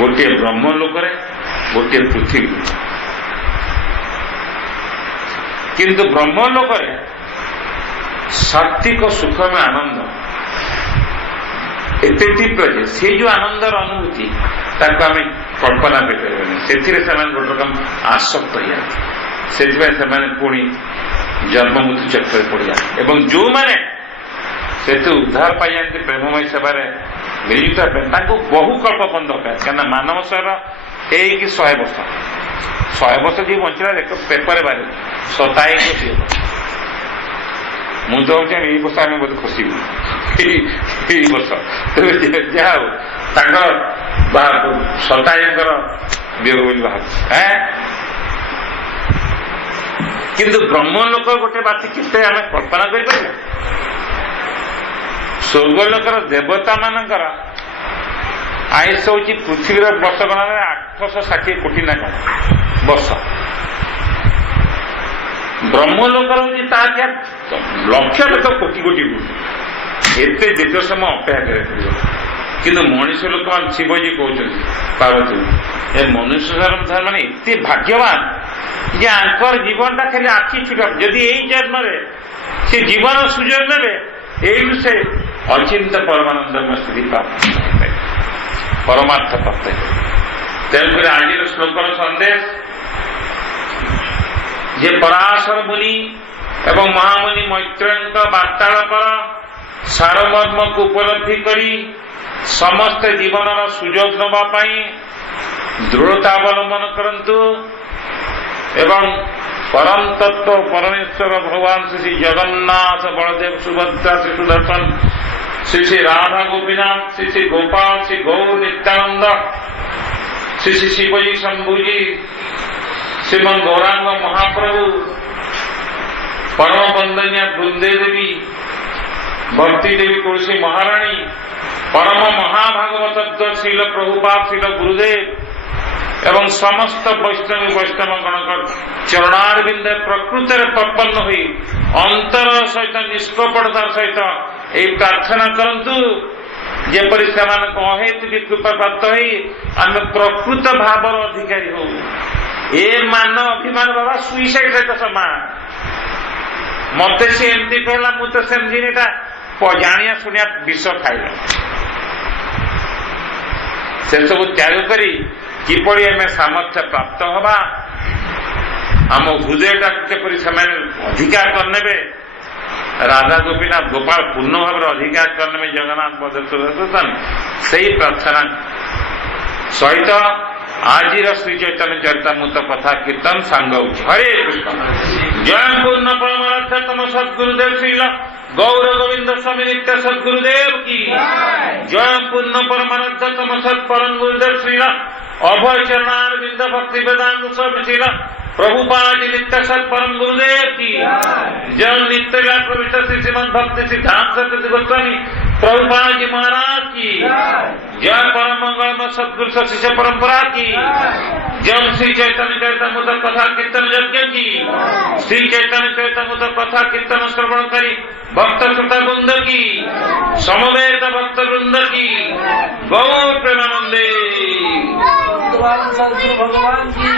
गोटे ब्रह्मलोक गोटे पृथ्वी। किंतु ब्रह्मलोक सात्विक सुख में आनंद एते तीव्र जे से जो आनंदर अनुभूति ताको आम कल्पना कर गोटे आसक्त हो पुणी जन्म मृत्यु चक्र पड़ जाए। एवं जो मैंने से उद्धार पाई जाती प्रेममय सेवा नियोजित बहु कल्प बंध क्या मानव शरीर एक 100 वर्ष 100 वर्ष जी बचला देख पेपर बारे 27 मुझे वर्ष आम बहुत खुशी वर्ष जहा सताईकर वियोग बोली बाहर किंतु ब्रह्मलोक गोटे बात केते आम कल्पना कर स्वर्गलोकर देवता मानकर आयुष हूँ पृथ्वी वर्ष गणना 860 कोटी ना वर्ष ब्रह्मलोकर हूँ लक्ष लक्ष कोटी कोटी एत दीर्घ समय अपेक्षा कर किंतु मनुष्य लोक शिवजी कहते पार्वती ए मनुष्य माने एत भाग्यवान जे आंकर जीवन टा खाली आखि छुटा जदि यही जन्म से जीवन सुजोग ने से अचिंत परमानंद स्थिति प्राप्त परमार्थ प्राप्त। तेणुक आज श्लोकर संदेश जे पराशर मुनि एवं महामुनि मैत्रेय वार्तालापर सारमर्म को उपलब्धि करी समस्त जीवन सुजोग नापी दृढ़ता अवलंबन करंतु एवं परम तत्व परमेश्वर भगवान श्री जगन्नाथ बलदेव सुभद्रा श्री सुदर्शन श्री श्री राधा गोपीनाथ श्री श्री गोपाल श्री गौर नित्यानंद श्री श्री शिवजी शंभुजी श्रीमन गौरांग महाप्रभु परम वंदनीय वृंदे देवी भक्ति देवी तुलसी महारानी परम महाभागवत श्रील प्रभुपाद श्रील गुरुदेव एवं समस्त वैष्णवी वैष्णव गणकर चरणारविंद प्रकृत प्रपन्न हुई अंतर सहित निष्कपटतार सहित ये प्रार्थना करंतु जेपरी से अहेतु भी कृपा प्राप्त हुई आम प्रकृत भावर अधिकारी हो ए मान अभिमान बाबा सुइसाइड सहित समान मत से एमती कहला मुझे सेमती जानिया शुणिया विष खाइल से सब त्याग करी किपरि आम सामर्थ्य प्राप्त हवा आम हृदयटा किपरि अधिकार करने राधा गोपीनाथ गोपाल पूर्ण भाव अधिकार करने में जगन्नाथ बलदेव से प्रार्थना सहित आज श्री चैतन्य चरितामृत कथा कीर्तन सांग हरे कृष्ण जय पूर्ण परमार्थ तम सद्गुरुदेव श्रील गौर गोविंद स्वामी नित्य सद्गुरुदेव की जय पूर्ण परमार्थ तम सत्परम गुरुदेव श्रील अभय चरणारविंद भक्ति वेदांत स्वामी श्रील प्रभुपाद नित्य सत्परम गुरुदेव की जय नित्य प्रविष्ट श्री श्रीमद भक्ति सिद्धांत सरस्वती गोस्वामी प्रभुपाद जी महाराज की जय परम मंगलमय सद्गुरु शिष्य परंपरा की जय श्री चैतन्य चरितामृत कथा कीर्तन यज्ञ की श्री चैतन्य चरितामृत कथा कीर्तन श्रवण करी भक्त श्रोता वृंद की समवेत भक्त वृंद की गौर प्रेमानंदे भगवान की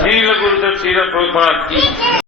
श्रील गुरुदेव श्रील प्रभुपाद की।